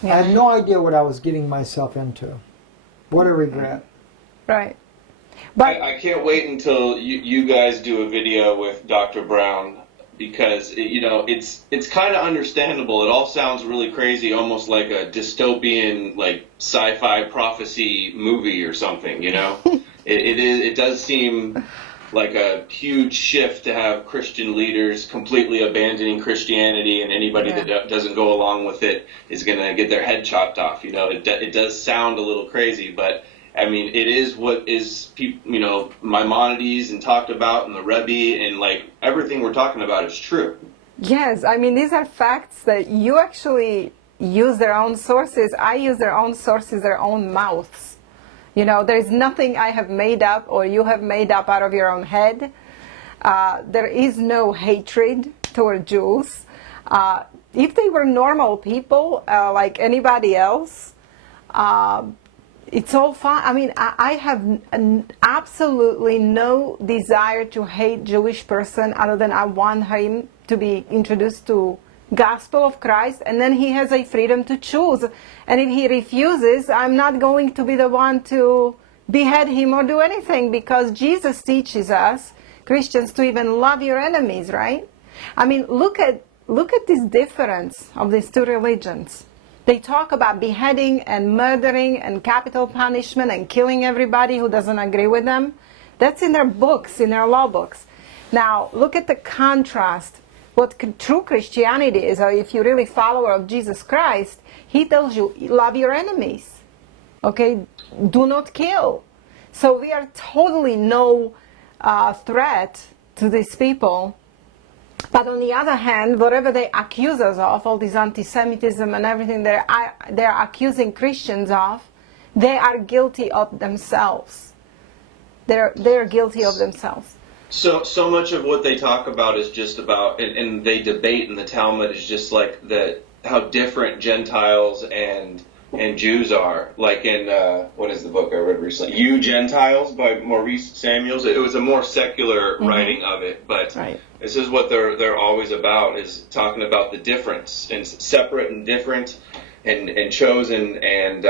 I had no idea what I was getting myself into. What a regret. Right. But I can't wait until you guys do a video with Dr. Brown, because it's kind of understandable. It all sounds really crazy, almost like a dystopian, like sci-fi prophecy movie or something. It does seem like a huge shift to have Christian leaders completely abandoning Christianity, and anybody that doesn't go along with it is going to get their head chopped off. It does sound a little crazy, but I mean, it is what is, Maimonides and talked about, and the Rebbe, and like everything we're talking about is true. Yes, I mean, these are facts that you actually use their own sources. I use their own sources, their own mouths. There is nothing I have made up or you have made up out of your own head. There is no hatred toward Jews. If they were normal people like anybody else, it's all fine. I mean, I have absolutely no desire to hate Jewish person other than I want him to be introduced to gospel of Christ, and then he has a freedom to choose. And if he refuses, I'm not going to be the one to behead him or do anything, because Jesus teaches us, Christians, to even love your enemies, right? I mean, look at this difference of these two religions. They talk about beheading and murdering and capital punishment and killing everybody who doesn't agree with them. That's in their books, in their law books. Now, look at the contrast. What true Christianity is, or if you're really a follower of Jesus Christ, he tells you, love your enemies. Okay? Do not kill. So we are totally no threat to these people. But on the other hand, whatever they accuse us of, all this anti-Semitism and everything they're accusing Christians of, they are guilty of themselves. They're guilty of themselves. So much of what they talk about is just about, and they debate in the Talmud, is just like how different Gentiles and Jews are. Like in, what is the book I read recently? You Gentiles by Maurice Samuels. It was a more secular writing of it, but this is what they're always about, is talking about the difference, and separate and different and chosen, and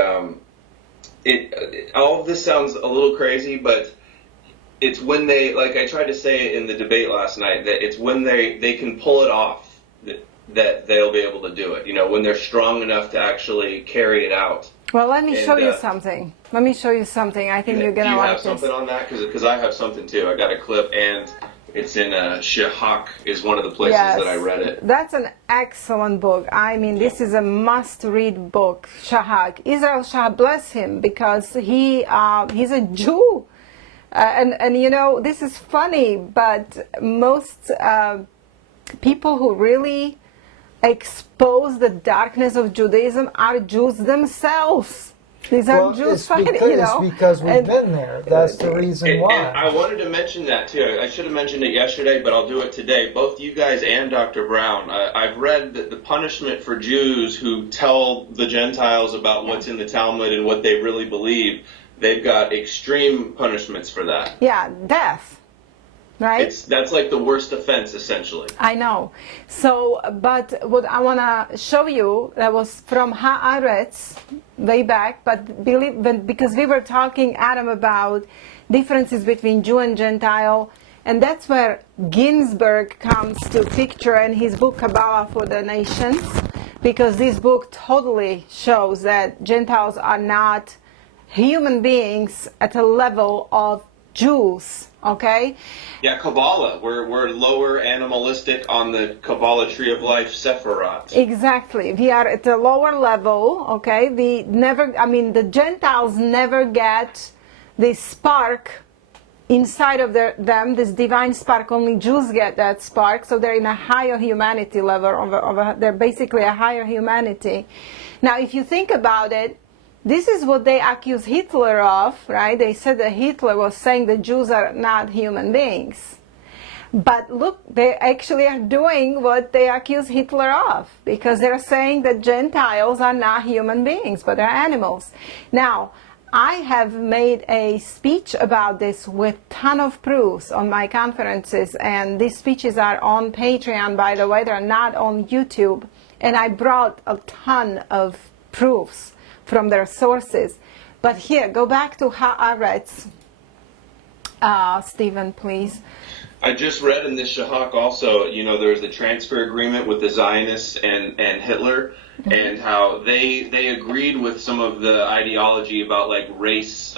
all of this sounds a little crazy, but it's when they, like I tried to say in the debate last night, that it's when they can pull it off that they'll be able to do it. When they're strong enough to actually carry it out. Well, let me show you something. Let me show you something. I think you're going to like this. Do you have something on that? Because I have something too. I got a clip, and it's in Shahak is one of the places that I read it. That's an excellent book. I mean, this is a must-read book, Shahak. Israel Shahak, bless him, because he's a Jew. And this is funny, but most people who really expose the darkness of Judaism are Jews themselves. These are Jews fighting, It's because we've been there. That's the reason why. And I wanted to mention that too. I should have mentioned it yesterday, but I'll do it today. Both you guys and Dr. Brown, I've read that the punishment for Jews who tell the Gentiles about what's in the Talmud and what they really believe, they've got extreme punishments for that. Yeah, death. Right? That's like the worst offense, essentially. I know. So, but what I want to show you, that was from Haaretz, way back, but because we were talking, Adam, about differences between Jew and Gentile, and that's where Ginsburg comes to picture in his book Kabbalah for the Nations, because this book totally shows that Gentiles are not human beings at a level of Jews, okay? Yeah, Kabbalah. We're lower animalistic on the Kabbalah tree of life, Sephiroth. Exactly. We are at a lower level, okay? The Gentiles never get this spark inside of them, this divine spark. Only Jews get that spark, so they're in a higher humanity level. They're basically a higher humanity. Now, if you think about it, this is what they accuse Hitler of, right? They said that Hitler was saying that Jews are not human beings. But look, they actually are doing what they accuse Hitler of, because they're saying that Gentiles are not human beings, but they're animals. Now, I have made a speech about this with a ton of proofs on my conferences, and these speeches are on Patreon, by the way. They're not on YouTube. And I brought a ton of proofs from their sources. But here, go back to Haaretz. Stephen, please. I just read in this Shahak also, there's the transfer agreement with the Zionists and Hitler, and how they agreed with some of the ideology about like race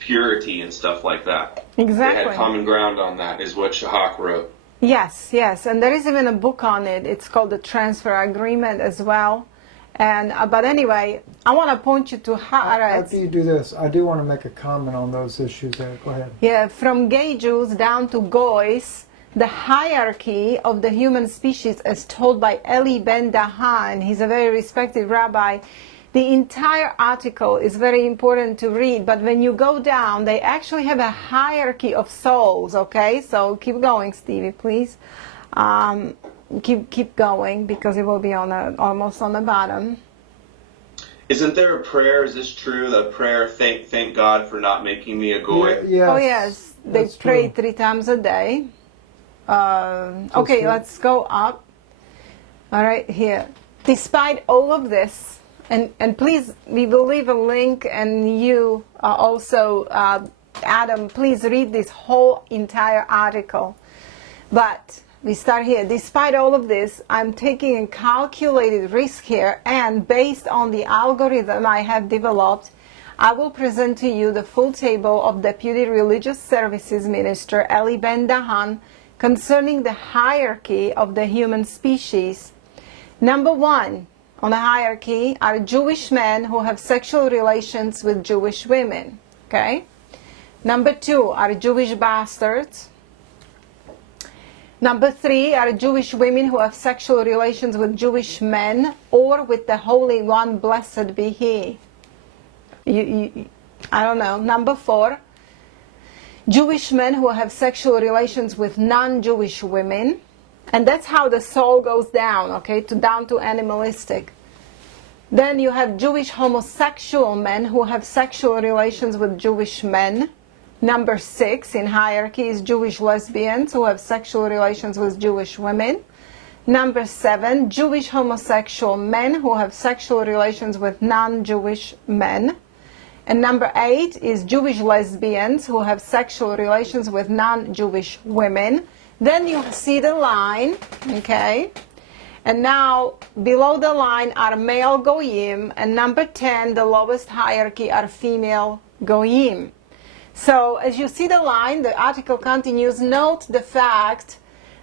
purity and stuff like that. Exactly. They had common ground on that, is what Shahak wrote. Yes, and there is even a book on it. It's called the Transfer Agreement as well. And but anyway, I want to point you to Haaretz. After you do this, I do want to make a comment on those issues there. Go ahead. Yeah, from gay Jews down to Goys, the hierarchy of the human species as told by Eli Ben Dahan. He's a very respected rabbi. The entire article is very important to read, but when you go down, they actually have a hierarchy of souls, okay? So keep going, Stevie, please. Keep going, because it will be almost on the bottom. Isn't there a prayer? Is this true? The prayer, thank God for not making me a goy. Yes, Oh yes, they pray true. 3 times a day. Okay, let's go up. All right, here. Despite all of this, and please, we will leave a link, and you also, Adam, please read this whole entire article. But we start here. Despite all of this, I'm taking a calculated risk here, and based on the algorithm I have developed, I will present to you the full table of Deputy Religious Services Minister Eli Ben Dahan concerning the hierarchy of the human species. Number 1 on the hierarchy are Jewish men who have sexual relations with Jewish women. Okay? Number 2 are Jewish bastards. Number 3 are Jewish women who have sexual relations with Jewish men or with the Holy One, blessed be He. I don't know. Number 4, Jewish men who have sexual relations with non-Jewish women. And that's how the soul goes down, okay, down to animalistic. Then you have Jewish homosexual men who have sexual relations with Jewish men. Number 6 in hierarchy is Jewish lesbians who have sexual relations with Jewish women. Number 7, Jewish homosexual men who have sexual relations with non-Jewish men. And number 8 is Jewish lesbians who have sexual relations with non-Jewish women. Then you see the line, okay? And now below the line are male goyim, and number 10, the lowest hierarchy, are female goyim. So as you see the line, the article continues, note the fact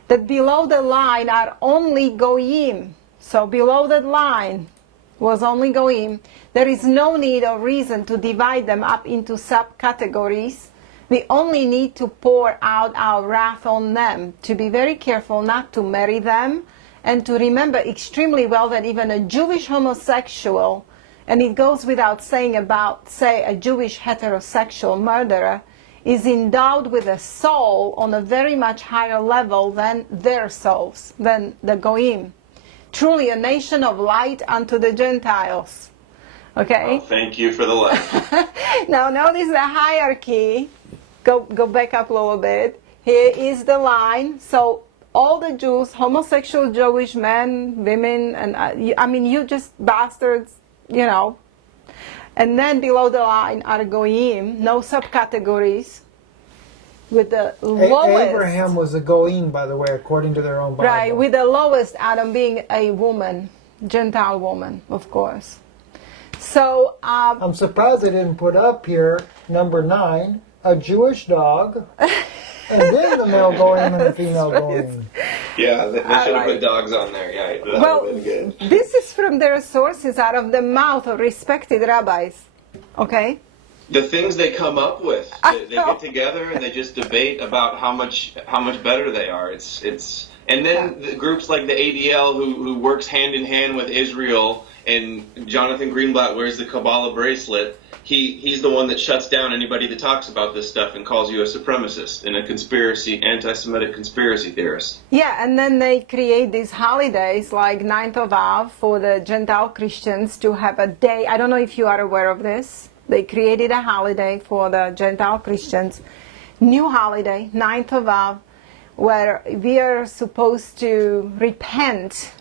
that below the line are only goyim. So below that line was only goyim. There is no need or reason to divide them up into subcategories. We only need to pour out our wrath on them, to be very careful not to marry them, and to remember extremely well that even a Jewish homosexual, and it goes without saying about, say, a Jewish heterosexual murderer, is endowed with a soul on a very much higher level than their souls, than the Goyim. Truly a nation of light unto the Gentiles. Okay? Well, thank you for the light. Now notice the hierarchy. Go back up a little bit. Here is the line. So all the Jews, homosexual Jewish men, women, and I mean, you just bastards, you know. And then below the line are goyim, no subcategories, with the lowest. Abraham was a goyim, by the way, according to their own Bible. Right, with the lowest Adam being a woman, Gentile woman, of course. So I'm surprised they didn't put up here number 9, a Jewish dog, and then the male goyim and the female goyim. Yeah, they should have put dogs on there. Yeah, that well, would have been good. this is from their sources out of the mouth of respected rabbis. Okay. The things they come up with, they get together and they just debate about how much better they are. It's and then the groups like the ADL who works hand in hand with Israel, and Jonathan Greenblatt wears the Kabbalah bracelet. He's the one that shuts down anybody that talks about this stuff and calls you a supremacist and a anti-Semitic conspiracy theorist. Yeah, and then they create these holidays like 9th of Av for the Gentile Christians to have a day. I don't know if you are aware of this. They created a holiday for the Gentile Christians, new holiday, 9th of Av, where we are supposed to repent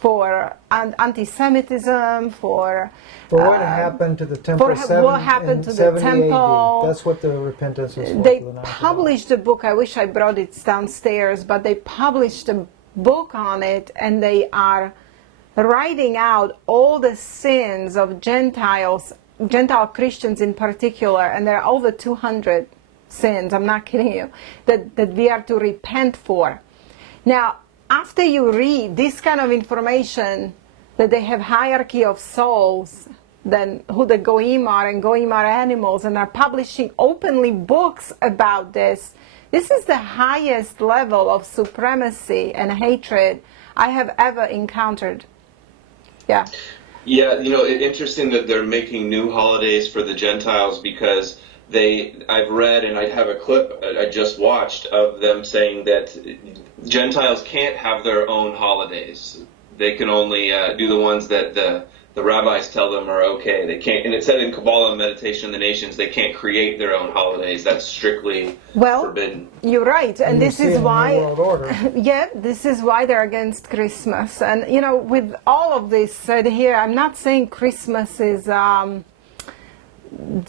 for anti-Semitism, for what happened to the temple? what happened to the 70 temple. AD. That's what the repentance was for. They for the ninth published a book. I wish I brought it downstairs, but they published a book on it, and they are writing out all the sins of Gentiles, Gentile Christians in particular, and there are over 200 sins, I'm not kidding you, that we are to repent for. Now, after you read this kind of information, that they have hierarchy of souls, than who the Goyim are, and Goyim are animals, and are publishing openly books about this. This is the highest level of supremacy and hatred I have ever encountered. Yeah. Yeah, interesting that they're making new holidays for the Gentiles because I've read and I have a clip I just watched of them saying that Gentiles can't have their own holidays. They can only do the ones that the rabbis tell them are okay. They can't, and it said in Kabbalah and Meditation of the Nations, they can't create their own holidays. That's strictly forbidden. You're right, and this is why. New World Order. Yeah, this is why they're against Christmas. And with all of this said here, I'm not saying Christmas is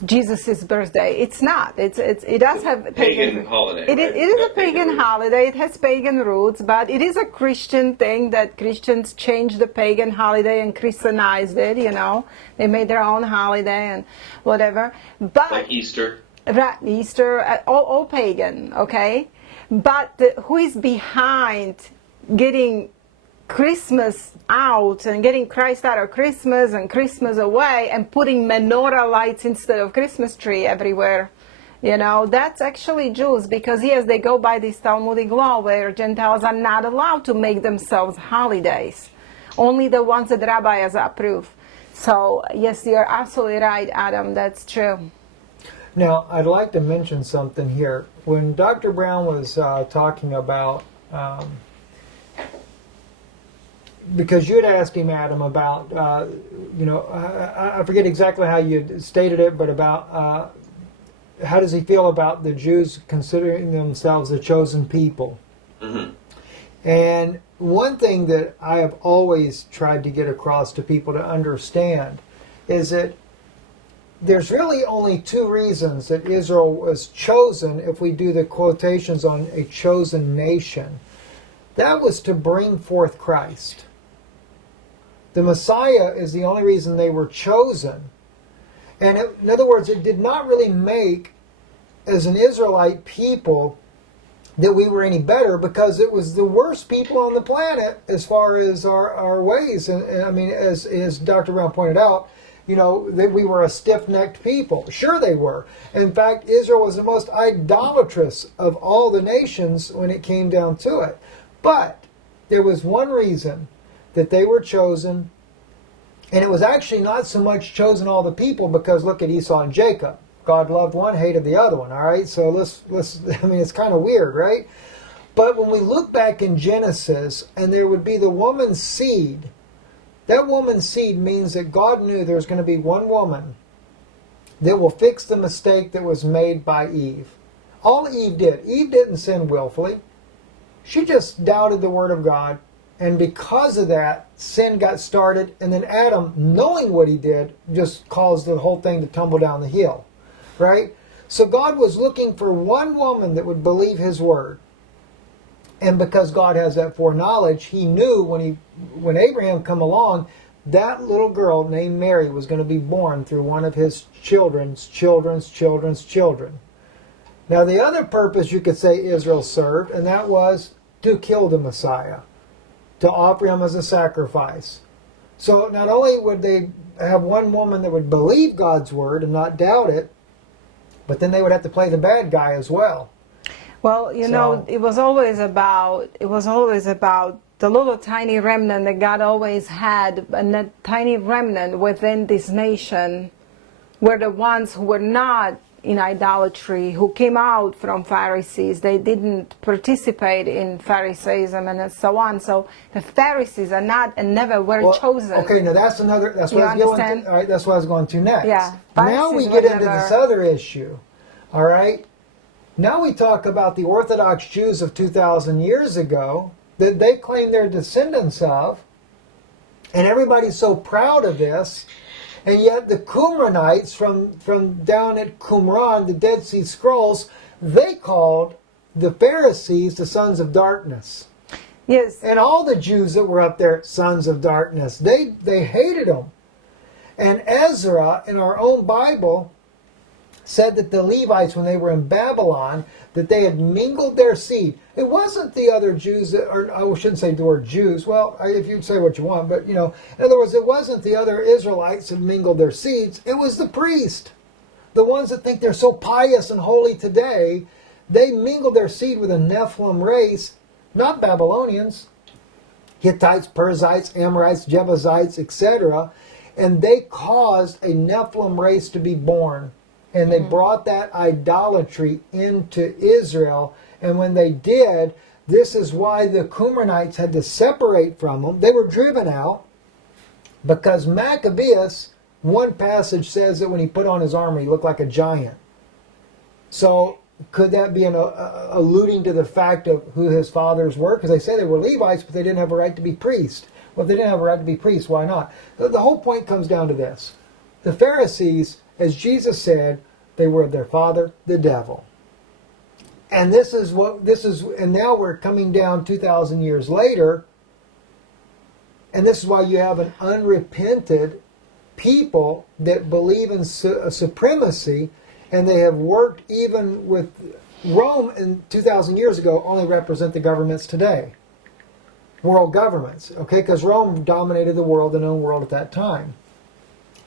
Jesus' birthday. It's not. It does have pagan holiday. It is a pagan holiday. It has pagan roots, but it is a Christian thing that Christians changed the pagan holiday and Christianized it. They made their own holiday and whatever. But like Easter. Right, Easter, all pagan. Okay, but who is behind getting Christmas out and getting Christ out of Christmas and Christmas away and putting menorah lights instead of Christmas tree everywhere? That's actually Jews, because yes, they go by this Talmudic law where Gentiles are not allowed to make themselves holidays, only the ones that rabbis approve. So yes, you're absolutely right, Adam, that's true. Now, I'd like to mention something here. When Dr. Brown was talking about because you had asked him, Adam, about, I forget exactly how you stated it, but about how does he feel about the Jews considering themselves the chosen people? Mm-hmm. And one thing that I have always tried to get across to people to understand is that there's really only two reasons that Israel was chosen, if we do the quotations on a chosen nation. That was to bring forth Christ. The Messiah is the only reason they were chosen. And in other words, it did not really make, as an Israelite people, that we were any better, because it was the worst people on the planet as far as our ways. And I mean, as Dr. Brown pointed out, that we were a stiff-necked people. Sure they were. In fact, Israel was the most idolatrous of all the nations when it came down to it. But there was one reason that they were chosen, and it was actually not so much chosen all the people, because look at Esau and Jacob. God loved one, hated the other one, all right? So let's it's kind of weird, right? But when we look back in Genesis, and there would be the woman's seed, that woman's seed means that God knew there was going to be one woman that will fix the mistake that was made by Eve. All Eve didn't sin willfully. She just doubted the Word of God. And because of that, sin got started. And then Adam, knowing what he did, just caused the whole thing to tumble down the hill. Right? So God was looking for one woman that would believe his word. And because God has that foreknowledge, he knew when Abraham come along, that little girl named Mary was going to be born through one of his children's children. Now the other purpose you could say Israel served, and that was to kill the Messiah, to offer him as a sacrifice. So not only would they have one woman that would believe God's word and not doubt it, but then they would have to play the bad guy as well. Well, it was always about the little tiny remnant that God always had, and that tiny remnant within this nation were the ones who were not in idolatry, who came out from Pharisees. They didn't participate in Pharisaism and so on. So the Pharisees are not and never were chosen. Okay, now that's what I was going to next. Yeah. Now we get into this other issue. All right? Now we talk about the Orthodox Jews of 2,000 years ago that they claim they're descendants of, And everybody's so proud of this. And yet the Qumranites from down at Qumran, the Dead Sea Scrolls, they called the Pharisees the sons of darkness. Yes. And all the Jews that were up there, sons of darkness. They hated them. And Ezra, in our own Bible, said that the Levites, when they were in Babylon, that they had mingled their seed. It wasn't the other Jews, or I shouldn't say the word Jews. Well, if you'd say what you want, but in other words, it wasn't the other Israelites that mingled their seeds. It was the priest. The ones that think they're so pious and holy today, they mingled their seed with a Nephilim race, not Babylonians, Hittites, Perizzites, Amorites, Jebusites, etc. And they caused a Nephilim race to be born. And they brought that idolatry into Israel. And when they did, this is why the Qumranites had to separate from them. They were driven out because Maccabeus, one passage says that when he put on his armor, he looked like a giant. So could that be alluding to the fact of who his fathers were? Because they say they were Levites, but they didn't have a right to be priests. Well, if they didn't have a right to be priests, why not? The whole point comes down to this. The Pharisees, as Jesus said, they were their father, the devil. And and now we're coming down 2,000 years later, and this is why you have an unrepented people that believe in supremacy, and they have worked even with Rome in 2,000 years ago only represent the governments today. World governments, okay? Because Rome dominated the world, the known world at that time.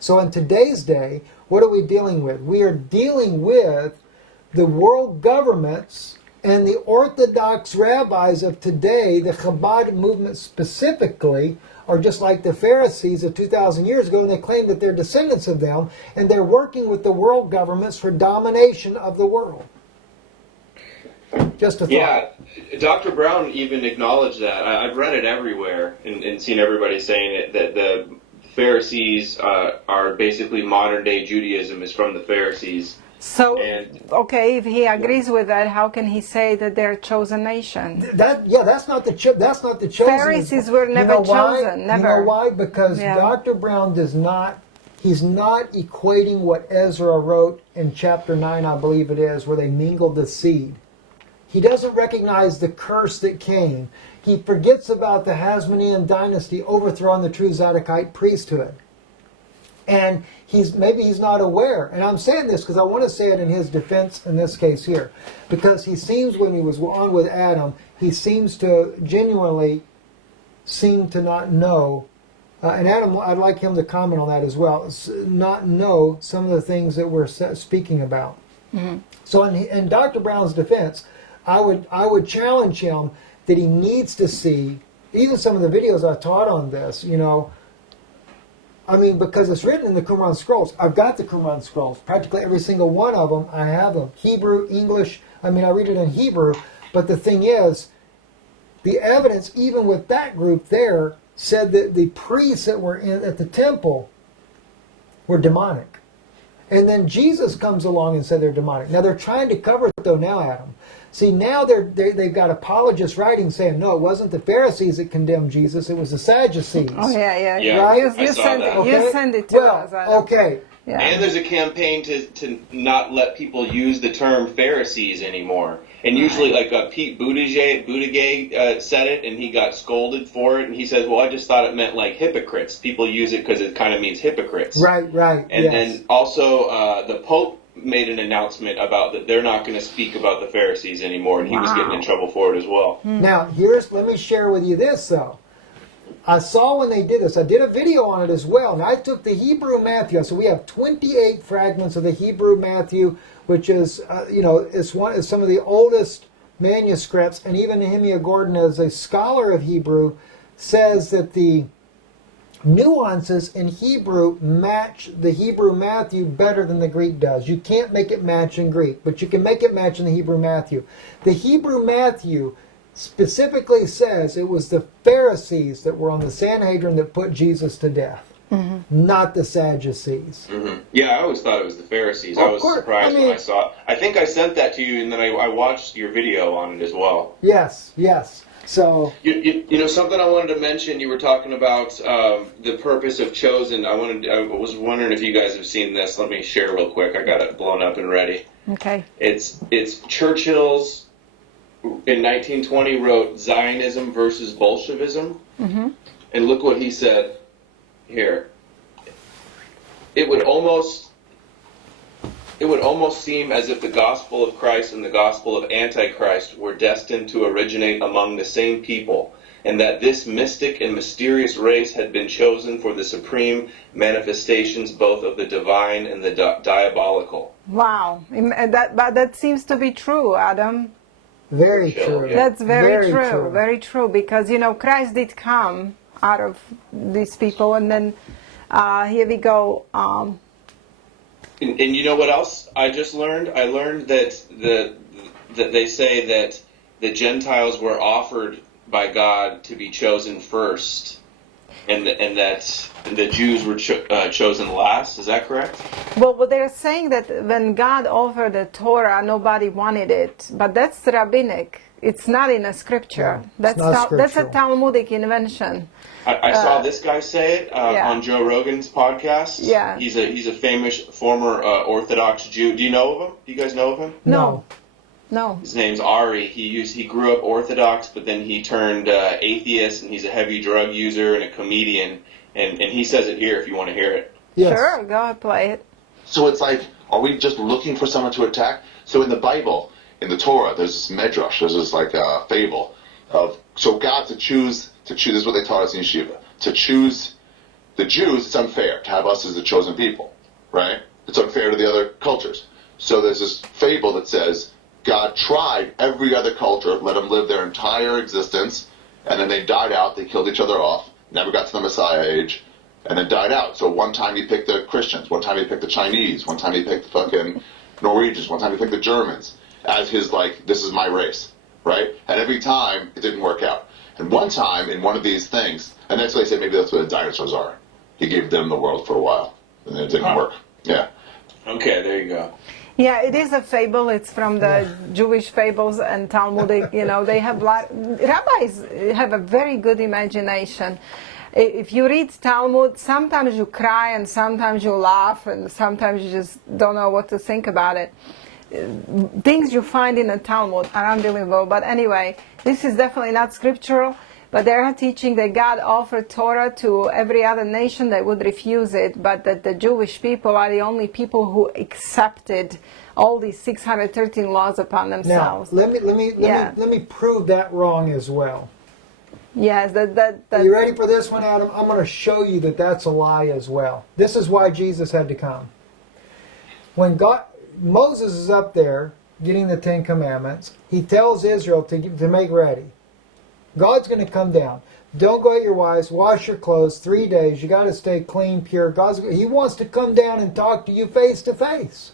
So in today's day, what are we dealing with? We are dealing with the world governments and the Orthodox rabbis of today, the Chabad movement specifically, are just like the Pharisees of 2,000 years ago, and they claim that they're descendants of them, and they're working with the world governments for domination of the world. Just a thought. Yeah, Dr. Brown even acknowledged that. I've read it everywhere and seen everybody saying it, that the Pharisees are basically modern-day Judaism is from the Pharisees. So, okay, if he agrees with that, how can he say that they're a chosen nation? That's not the chosen. Pharisees were never chosen. Never. You know why? Because Dr. Brown he's not equating what Ezra wrote in chapter 9, I believe it is, where they mingled the seed. He doesn't recognize the curse that came. He forgets about the Hasmonean dynasty overthrowing the true Zadokite priesthood. And maybe he's not aware. And I'm saying this because I want to say it in his defense in this case here. Because he seems, when he was on with Adam, he seems to genuinely seem to not know. And Adam, I'd like him to comment on that as well. Not know some of the things that we're speaking about. Mm-hmm. So in Dr. Brown's defense, I would challenge him that he needs to see, even some of the videos I taught on this, because it's written in the Qumran Scrolls. I've got the Qumran Scrolls. Practically every single one of them, I have them. Hebrew, English, I read it in Hebrew. But the thing is, the evidence, even with that group there, said that the priests that were at the temple were demonic. And then Jesus comes along and said they're demonic. Now they're trying to cover it though now, Adam. See, now they've got apologists writing saying, no, it wasn't the Pharisees that condemned Jesus, it was the Sadducees. Oh, yeah. Right? You send it to us. Okay. Yeah. And there's a campaign to not let people use the term Pharisees anymore. And usually, Pete Buttigieg said it, and he got scolded for it. And he says, well, I just thought it meant like hypocrites. People use it because it kind of means hypocrites. Right. And then also the Pope made an announcement about that they're not going to speak about the Pharisees anymore, and he was getting in trouble for it as well. Now, let me share with you this, though. I saw when they did this, I did a video on it as well, and I took the Hebrew Matthew, so we have 28 fragments of the Hebrew Matthew, which is, it's some of the oldest manuscripts, and even Nehemiah Gordon, as a scholar of Hebrew, says that the nuances in Hebrew match the Hebrew Matthew better than the Greek does. You can't make it match in Greek, but you can make it match in the Hebrew Matthew. The Hebrew Matthew specifically says it was the Pharisees that were on the Sanhedrin that put Jesus to death, not the Sadducees. Mm-hmm. Yeah, I always thought it was the Pharisees. I was surprised when I saw it. I think I sent that to you, and then I watched your video on it as well. Yes. So You know, something I wanted to mention. You were talking about the purpose of chosen. I was wondering if you guys have seen this. Let me share real quick. I got it blown up and ready. Okay. It's Churchill's in 1920 wrote Zionism versus Bolshevism, and look what he said here. It would almost seem as if the gospel of Christ and the gospel of Antichrist were destined to originate among the same people, and that this mystic and mysterious race had been chosen for the supreme manifestations both of the divine and the diabolical. Wow. But that seems to be true, Adam. very true. Yeah. That's very true. Very true. Because, Christ did come out of these people. And then here we go. And you know what else I just learned? I learned that that they say that the Gentiles were offered by God to be chosen first, and that the Jews were chosen last. Is that correct? Well, they're saying that when God offered the Torah, nobody wanted it. But that's rabbinic. It's not in a scripture. No, it's not that's a scriptural. Talmudic invention. I saw this guy say it on Joe Rogan's podcast. Yeah. He's a famous former Orthodox Jew. Do you know of him? Do you guys know of him? No. His name's Ari. He grew up Orthodox, but then he turned atheist, and he's a heavy drug user and a comedian. And he says it here if you want to hear it. Yes. Sure, go ahead, play it. So it's like, are we just looking for someone to attack? So in the Bible, in the Torah, there's this medrash, there's this like fable of, so God to choose, this is what they taught us in Yeshiva, to choose the Jews, it's unfair to have us as the chosen people, right? It's unfair to the other cultures. So there's this fable that says, God tried every other culture, let them live their entire existence, and then they died out, they killed each other off, never got to the Messiah age, and then died out. So one time he picked the Christians, one time he picked the Chinese, one time he picked the fucking Norwegians, one time he picked the Germans as his, like, this is my race, right? And every time it didn't work out. And one time in one of these things, and that's why they say maybe that's what the dinosaurs are. He gave them the world for a while, and it didn't work. Yeah. Okay, there you go. Yeah, it is a fable. It's from the Jewish fables and Talmudic. They have rabbis have a very good imagination. If you read Talmud, sometimes you cry and sometimes you laugh and sometimes you just don't know what to think about it. Things you find in the Talmud are unbelievable. But anyway, this is definitely not scriptural. But they are teaching that God offered Torah to every other nation that would refuse it, but that the Jewish people are the only people who accepted all these 613 laws upon Now, themselves. let me prove that wrong as well. Yes, that. Are you ready for this one, Adam? I'm going to show you that that's a lie as well. This is why Jesus had to come. When Moses is up there getting the Ten Commandments, he tells Israel to make ready. God's going to come down. Don't go at your wives. Wash your clothes. 3 days. You got to stay clean, pure. He wants to come down and talk to you face to face.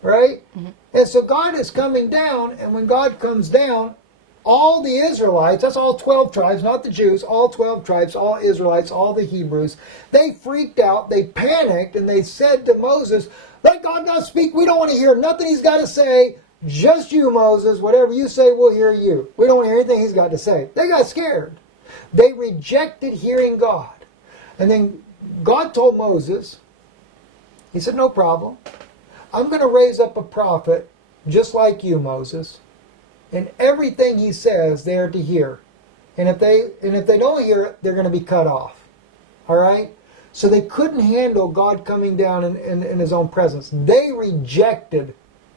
Right? Mm-hmm. And so God is coming down, and when God comes down, all the Israelites, that's all 12 tribes, not the Jews, all 12 tribes, all Israelites, all the Hebrews, they freaked out, they panicked, and they said to Moses, let God not speak. We don't want to hear nothing he's got to say. Just you, Moses. Whatever you say, we'll hear you. We don't want to hear anything he's got to say. They got scared. They rejected hearing God. And then God told Moses, he said, no problem. I'm going to raise up a prophet just like you, Moses. And everything he says, they are to hear. And if they don't hear it, they're going to be cut off. All right? So they couldn't handle God coming down in his own presence. They rejected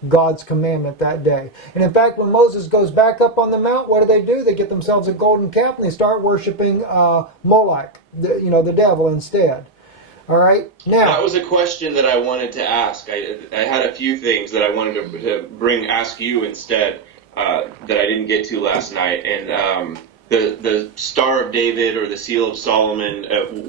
God's commandment that day. And in fact, when Moses goes back up on the mount, what do? They get themselves a golden calf and they start worshiping Moloch, the devil instead. All right? Now, that was a question that I wanted to ask. I had a few things that I wanted to ask you instead that I didn't get to last night. And the Star of David or the Seal of Solomon,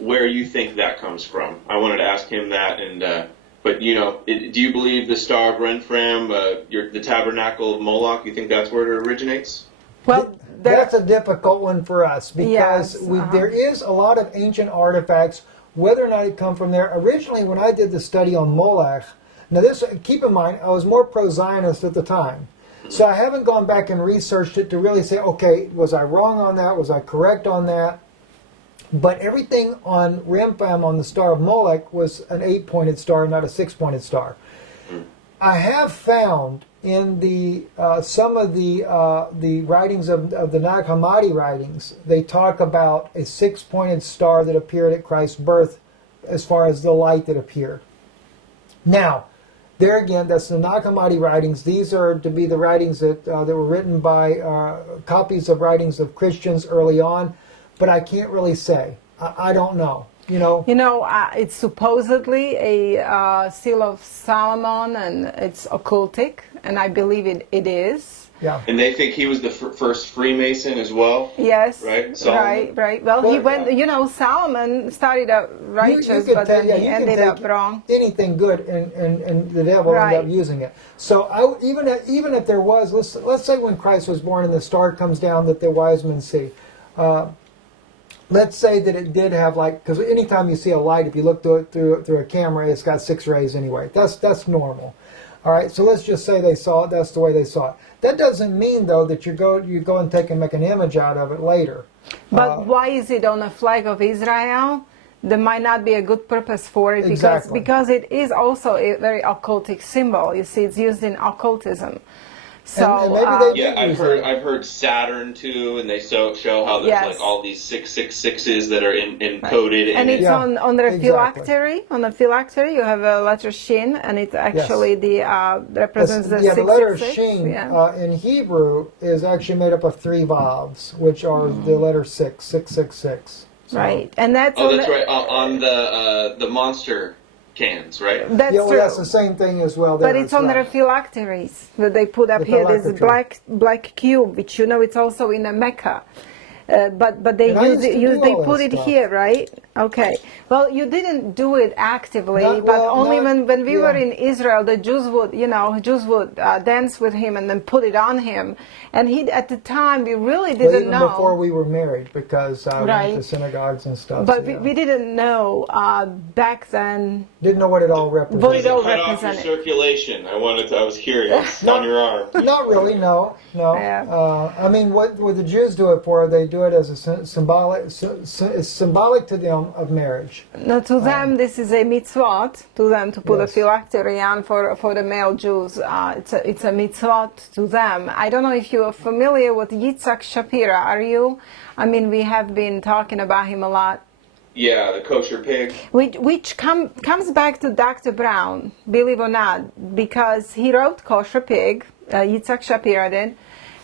where you think that comes from. I wanted to ask him that. And but, do you believe the Star of Renfram, the Tabernacle of Moloch, you think that's where it originates? Well, that's a difficult one for us because there is a lot of ancient artifacts, whether or not it come from there. Originally, when I did the study on Moloch, now this, keep in mind, I was more pro-Zionist at the time. So I haven't gone back and researched it to really say, okay, was I wrong on that? Was I correct on that? But everything on Remphan on the Star of Molech was an 8-pointed star, not a 6-pointed star. I have found in the some of the writings of the Nag Hammadi writings, they talk about a 6-pointed star that appeared at Christ's birth, as far as the light that appeared. Now, there again, that's the Nag Hammadi writings. These are to be the writings that were written by copies of writings of Christians early on, but I can't really say. I don't know. It's supposedly a seal of Solomon, and it's occultic, and I believe it is. Yeah. And they think he was the first Freemason as well. Yes. Right. Solomon? Right. Well, he went. Solomon started out righteous, but then he ended up wrong. Anything good, and the devil ended up using it. So even if there was, let's say when Christ was born and the star comes down that the wise men see. Let's say that it did have because anytime you see a light, if you look through a camera, it's got 6 rays anyway. That's normal. All right, so let's just say they saw it. That's the way they saw it. That doesn't mean though that you go and make an image out of it later. But why is it on a flag of Israel? There might not be a good purpose for it because it is also a very occultic symbol. You see, it's used in occultism. So and maybe I've heard Saturn too, and they show how there's all these 666s that are encoded, and it's on the phylactery. Exactly. On the phylactery, you have a letter Shin, and it actually represents the 666. The letter Shin in Hebrew is actually made up of 3 vowels, which are the letter 666. So. Right, and that's right on the monster cans, right? That's true. That's the same thing as well. But it's on their phylacteries that they put up here. There's a black cube, which it's also in a Mecca. But they put it here, right? Okay. Well, you didn't do it actively, when we were in Israel, the Jews would dance with him and then put it on him. And at the time, we really didn't know. Before we were married, because we went to synagogues and stuff. But we didn't know back then. Didn't know what it all represented. What it all cut off your circulation. I was curious. On your arm. Not really, no. Yeah. I mean, what the Jews do it for? They do it as a it's symbolic to them of marriage. No, to them this is a mitzvot. To them to put a phylactery on for the male Jews. It's a mitzvot to them. I don't know if you are familiar with Yitzhak Shapira. Are you? I mean, we have been talking about him a lot. Yeah, the kosher pig. Which comes back to Dr. Brown, believe it or not, because he wrote Kosher Pig, Yitzhak Shapira did,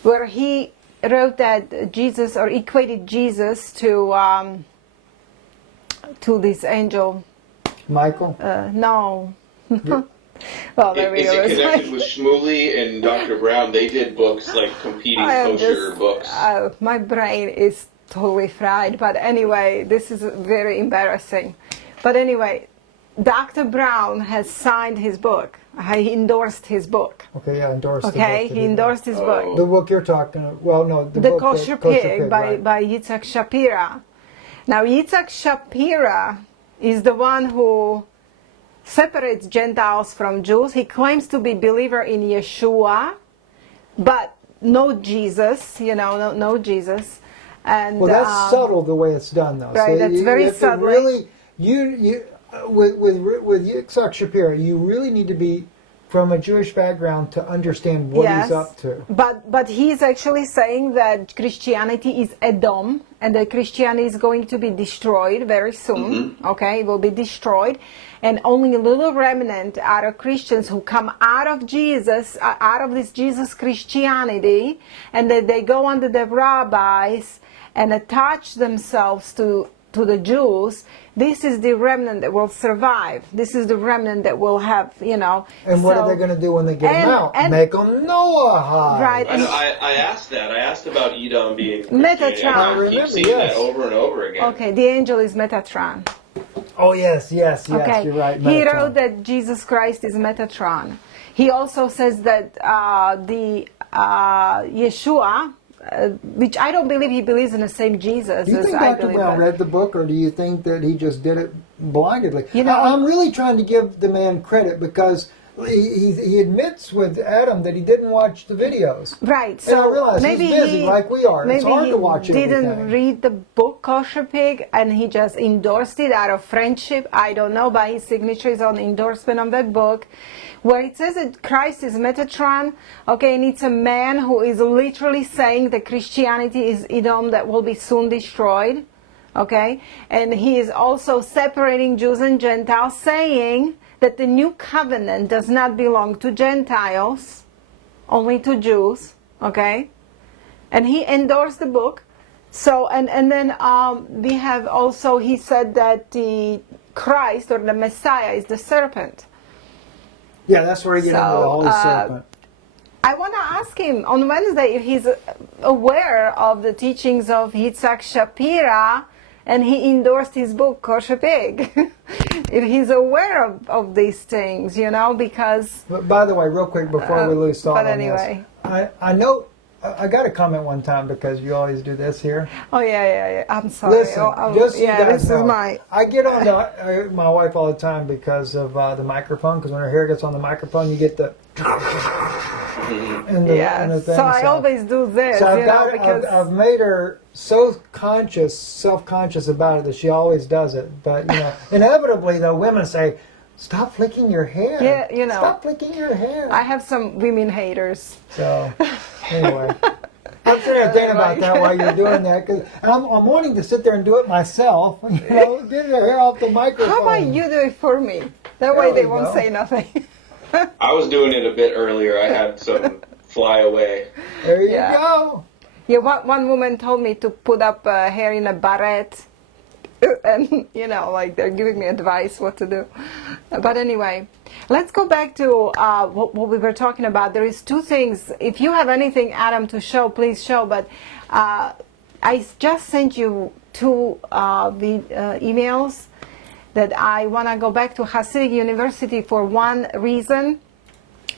where he wrote that Jesus, or equated Jesus to this angel. Michael? No. Well, there we go. Is it connected with Shmuley and Dr. Brown? They did books like competing kosher books. My brain is totally fried. But anyway, this is very embarrassing. But anyway, Dr. Brown has signed his book. He endorsed his book. Okay, yeah, endorsed. Okay, he endorsed his book. The book you're talking about. Well, no, the book, Kosher Pig by Yitzhak Shapira. Now, Yitzhak Shapira is the one who separates Gentiles from Jews. He claims to be believer in Yeshua, but no Jesus. No Jesus. And well, that's subtle the way it's done, though. Right, so that's very subtle. Really, with Yitzhak Shapira, you really need to be from a Jewish background to understand what he's up to. But he's actually saying that Christianity is Edom, and that Christianity is going to be destroyed very soon. Mm-hmm. Okay, it will be destroyed, and only a little remnant are Christians who come out of Jesus, out of this Jesus Christianity, and that they go under the rabbis and attach themselves to the Jews. This is the remnant that will survive. This is the remnant that will have, And what are they going to do when they get them out? Make them Noahide. Right. I asked that. I asked about Edom being Metatron. I keep seeing that over and over again. Okay, the angel is Metatron. Oh, yes, okay. You're right. He wrote that Jesus Christ is Metatron. He also says that the Yeshua, which I don't believe he believes in the same Jesus. Do you as think I Dr. believe Brown that. read the book, or do you think that he just did it blindedly? I'm really trying to give the man credit, because he admits with Adam that he didn't watch the videos. Right. And I So realize maybe he's busy like we are. Maybe It's hard he to watch didn't everything. read the book Kosher Pig, and he just endorsed it out of friendship. I don't know, but his signature is on the endorsement of that book, where it says that Christ is Metatron. Okay, and it's a man who is literally saying that Christianity is Edom that will be soon destroyed. Okay, and he is also separating Jews and Gentiles, saying that the new covenant does not belong to Gentiles, only to Jews. Okay, and he endorsed the book. So and then we have also, he said that the Christ or the Messiah is the serpent. Yeah, that's where you get into the Holy Serpent. I want to ask him on Wednesday if he's aware of the teachings of Yitzhak Shapira, and he endorsed his book Kosher Pig. If he's aware of these things, because. But by the way, real quick before we lose thought but on anyway. this, I know I got a comment one time because you always do this here. Oh yeah. I'm sorry. Listen, just so you guys this know, is my. I get on my wife all the time because of the microphone. Because when her hair gets on the microphone, you get the. And the thing, so I always do this, so because I've made her so self-conscious about it that she always does it. But inevitably, though, women say, "Stop flicking your hair." Yeah, Stop flicking your hair. I have some women haters. So anyway, I'm sitting there thinking about that while you're doing that because I'm wanting to sit there and do it myself. Get your hair off the microphone. How about you do it for me? That way they won't say nothing. I was doing it a bit earlier. I had some fly away. There you Yeah. go. Yeah, one woman told me to put up hair in a barrette, and like they're giving me advice what to do. But anyway, let's go back to what we were talking about. There is two things. If you have anything, Adam, to show, please show. But I just sent you two emails that I want to go back to Hasidic University for one reason.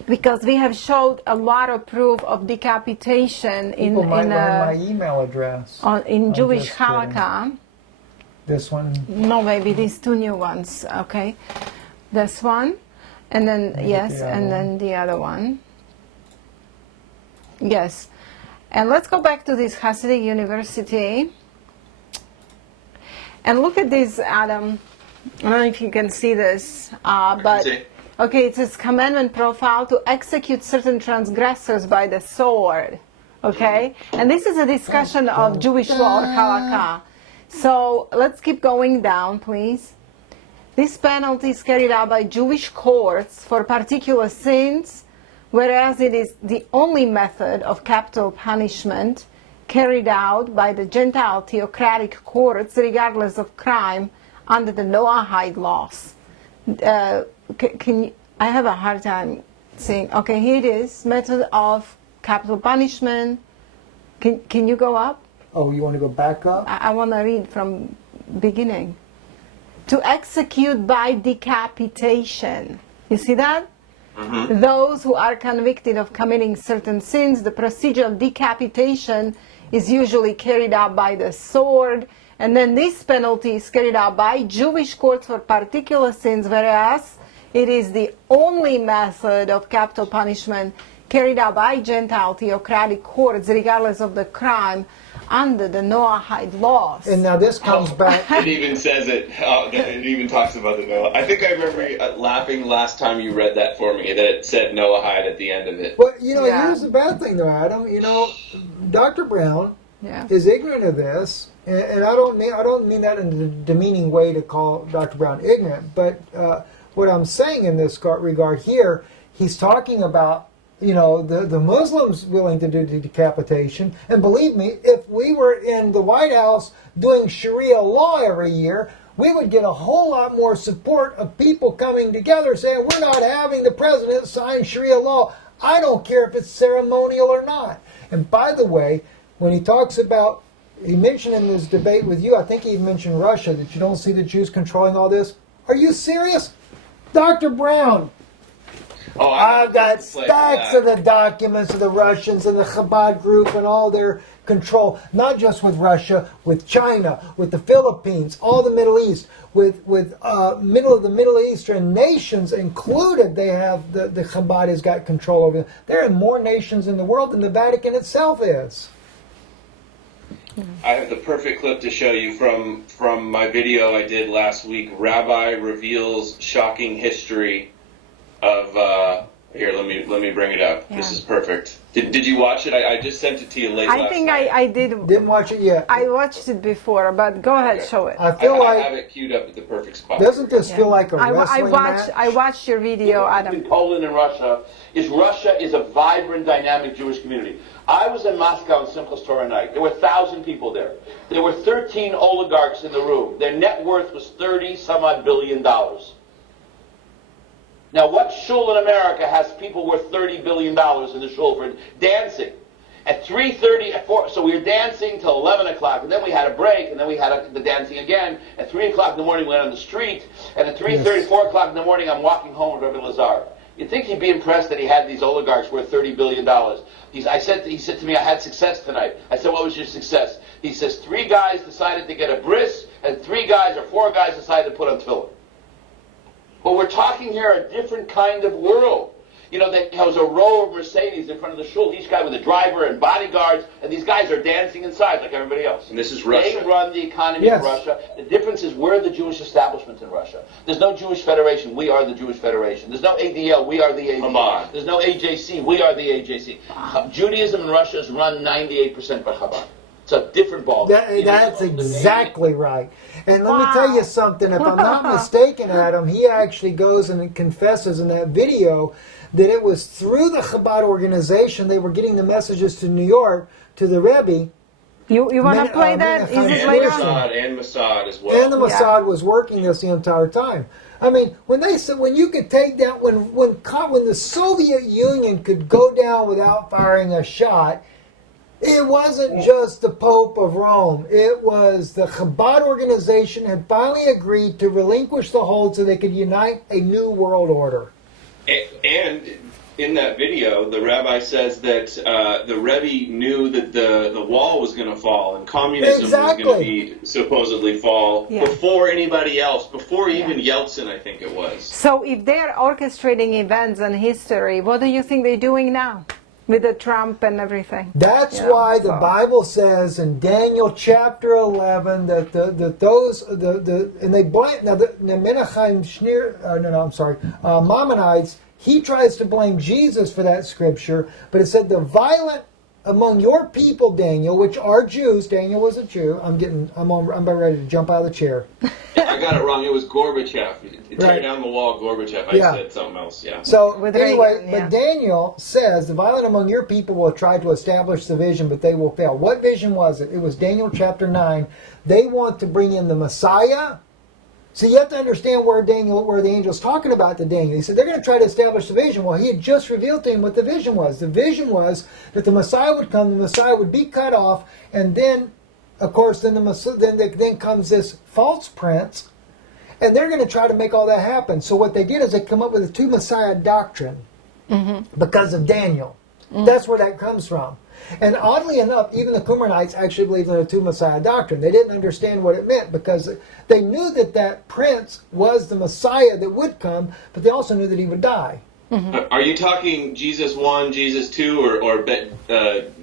Because we have showed a lot of proof of decapitation People might learn my email address. in Jewish just kidding. halakha. This one. No, maybe these two new ones. Okay, this one, and then yes, the and other then the other one. Yes, and let's go back to this Hasidic University and look at this, Adam. I don't know if you can see this, but. See. Okay, it says commandment profile to execute certain transgressors by the sword. Okay, and this is a discussion of Jewish law or halakha. So let's keep going down, please. This penalty is carried out by Jewish courts for particular sins, whereas it is the only method of capital punishment carried out by the Gentile theocratic courts, regardless of crime, under the Noahide laws. Can you, I have a hard time saying, okay, here it is, method of capital punishment. Can you go up? Oh, you want to go back up? I want to read from beginning. To execute by decapitation. You see that? Mm-hmm. Those who are convicted of committing certain sins, the procedure of decapitation is usually carried out by the sword, and then this penalty is carried out by Jewish courts for particular sins, whereas it is the only method of capital punishment carried out by Gentile theocratic courts, regardless of the crime, under the Noahide laws. And now this comes back. It even says it. It even talks about the Noah. I think I remember laughing last time you read that for me, that it said Noahide at the end of it. Well, Yeah. here's the bad thing, though, Adam. Dr. Brown is ignorant of this, and I don't mean that in a demeaning way to call Dr. Brown ignorant, but what I'm saying in this regard here, he's talking about the Muslims willing to do decapitation, and believe me, if we were in the White House doing Sharia law every year, we would get a whole lot more support of people coming together saying we're not having the president sign Sharia law. I don't care if it's ceremonial or not. And by the way, when he talks about, he mentioned in this debate with you, I think he mentioned Russia, that you don't see the Jews controlling all this. Are you serious? Dr. Brown, I've got stacks of the documents of the Russians and the Chabad group and all their control, not just with Russia, with China, with the Philippines, all the Middle East, with the Middle Eastern nations included. They have the Chabad has got control over them. There are more nations in the world than the Vatican itself is. I have the perfect clip to show you from my video I did last week. Rabbi reveals shocking history of. Here, let me bring it up. Yeah. This is perfect. Did you watch it? I just sent it to you late last night. I did. Didn't watch it yet. I watched it before, but go ahead, show it. I feel I like have it queued up at the perfect spot. doesn't this feel like a I wrestling match? watched your video, Adam. In Poland and Russia is a vibrant, dynamic Jewish community. I was in Moscow on Simchas Torah night. There were 1,000 people there. There were 13 oligarchs in the room. Their net worth was $30-some-odd billion. Now, what shul in America has people worth $30 billion in the shul for dancing? At 3:30, at 4, so we were dancing till 11 o'clock, and then we had a break, and then we had the dancing again. At 3 o'clock in the morning, we went on the street, and at 3:30, 4 o'clock in the morning, I'm walking home with Rabbi Lazar. You'd think he'd be impressed that he had these oligarchs worth $30 billion. He said to me, I had success tonight. I said, what was your success? He says, 3 guys decided to get a bris, and 4 guys decided to put on tefillin. But we're talking here a different kind of world. You know, there was a row of Mercedes in front of the shul, each guy with a driver and bodyguards, and these guys are dancing inside like everybody else. And this is Russia. They run the economy Yes. of Russia. The difference is we're the Jewish establishment in Russia. There's no Jewish Federation. We are the Jewish Federation. There's no ADL. We are the ADL. Chabad. There's no AJC. We are the AJC. Judaism in Russia is run 98% by Chabad. It's a different ballgame. That's exactly right. And let me tell you something. If I'm not mistaken, Adam, he actually goes and confesses in that video that it was through the Chabad organization they were getting the messages to New York, to the Rebbe. You want to play that? Is it And later? and Mossad as well. And the Mossad was working this the entire time. I mean, when they said, when you could take that, when the Soviet Union could go down without firing a shot, it wasn't just the Pope of Rome. It was the Chabad organization had finally agreed to relinquish the hold so they could unite a new world order. And in that video, the rabbi says that the Rebbe knew that the wall was going to fall and communism was going to be supposedly fall before anybody else, before even Yeltsin, I think it was. So if they're orchestrating events and history, what do you think they're doing now with the Trump and everything? That's why the Bible says in Daniel chapter 11 that and they blame now the Menachem Maimonides. He tries to blame Jesus for that scripture, but it said the violent among your people, Daniel, which are Jews. Daniel was a Jew. I'm about ready to jump out of the chair. I got it wrong. It was Gorbachev. Tear Right. down the wall, Gorbachev. I said something else. Yeah. So With anyway, Reagan, but Daniel says the violent among your people will try to establish the vision, but they will fail. What vision was it? It was Daniel chapter 9. They want to bring in the Messiah. So you have to understand where the angel's talking about to Daniel. He said they're going to try to establish the vision. Well, he had just revealed to him what the vision was. The vision was that the Messiah would come, the Messiah would be cut off, and then, of course, then comes this false prince, and they're going to try to make all that happen. So what they did is they come up with a 2 Messiah doctrine because of Daniel. That's where that comes from. And oddly enough, even the Qumranites actually believed in a 2 Messiah doctrine. They didn't understand what it meant because they knew that prince was the Messiah that would come, but they also knew that he would die. Are you talking Jesus 1, Jesus 2, or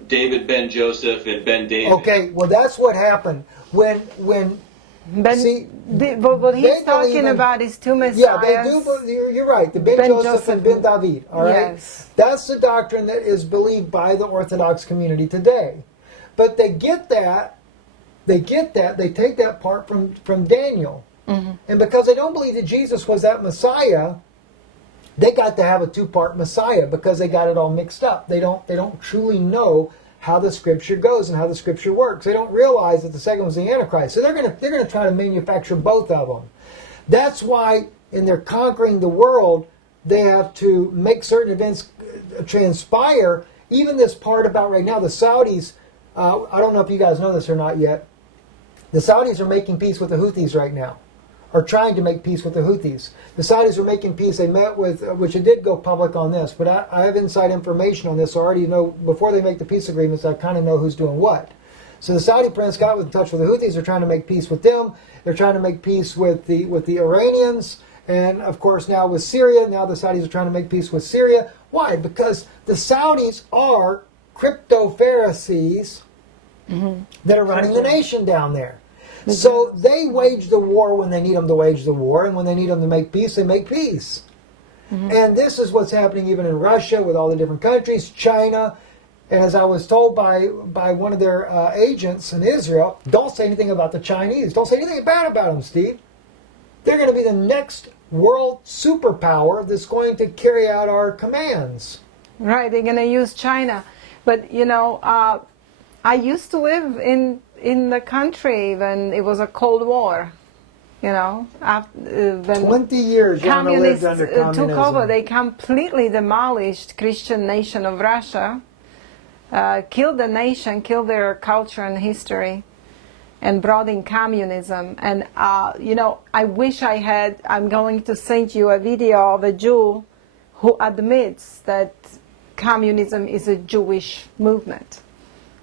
David ben Joseph and Ben David? Okay, well that's what happened when What he's talking about is 2 Messiahs. Yeah, they do. You're right. The Ben Joseph and Ben David. All right. Yes. That's the doctrine that is believed by the Orthodox community today. But they get that. They take that part from Daniel, and because they don't believe that Jesus was that Messiah, they got to have a 2-part Messiah because they got it all mixed up. They don't truly know how the scripture goes and how the scripture works. They don't realize that the second was the Antichrist. So they're going to try to manufacture both of them. That's why in their conquering the world, they have to make certain events transpire. Even this part about right now, the Saudis, I don't know if you guys know this or not yet, the Saudis are making peace with the Houthis right now. are trying to make peace with the Houthis. The Saudis are making peace. They met with, which it did go public on this, but I have inside information on this, so I already know, before they make the peace agreements, I kind of know who's doing what. So the Saudi prince got in touch with the Houthis. They're trying to make peace with them. They're trying to make peace with the Iranians. And, of course, now with Syria. Now the Saudis are trying to make peace with Syria. Why? Because the Saudis are crypto-Pharisees that are running the nation down there. So they wage the war when they need them to wage the war, and when they need them to make peace, they make peace. And this is what's happening even in Russia with all the different countries, China. And as I was told by one of their agents in Israel, don't say anything about the Chinese. Don't say anything bad about them, Steve. They're going to be the next world superpower that's going to carry out our commands. Right, they're going to use China. But, you know, I used to live in the country when it was a Cold War. You know, when 20 years Jana lived under communism. Took over, they completely demolished Christian nation of Russia, killed the nation, killed their culture and history, and brought in communism. And, you know, I wish I'm going to send you a video of a Jew who admits that communism is a Jewish movement.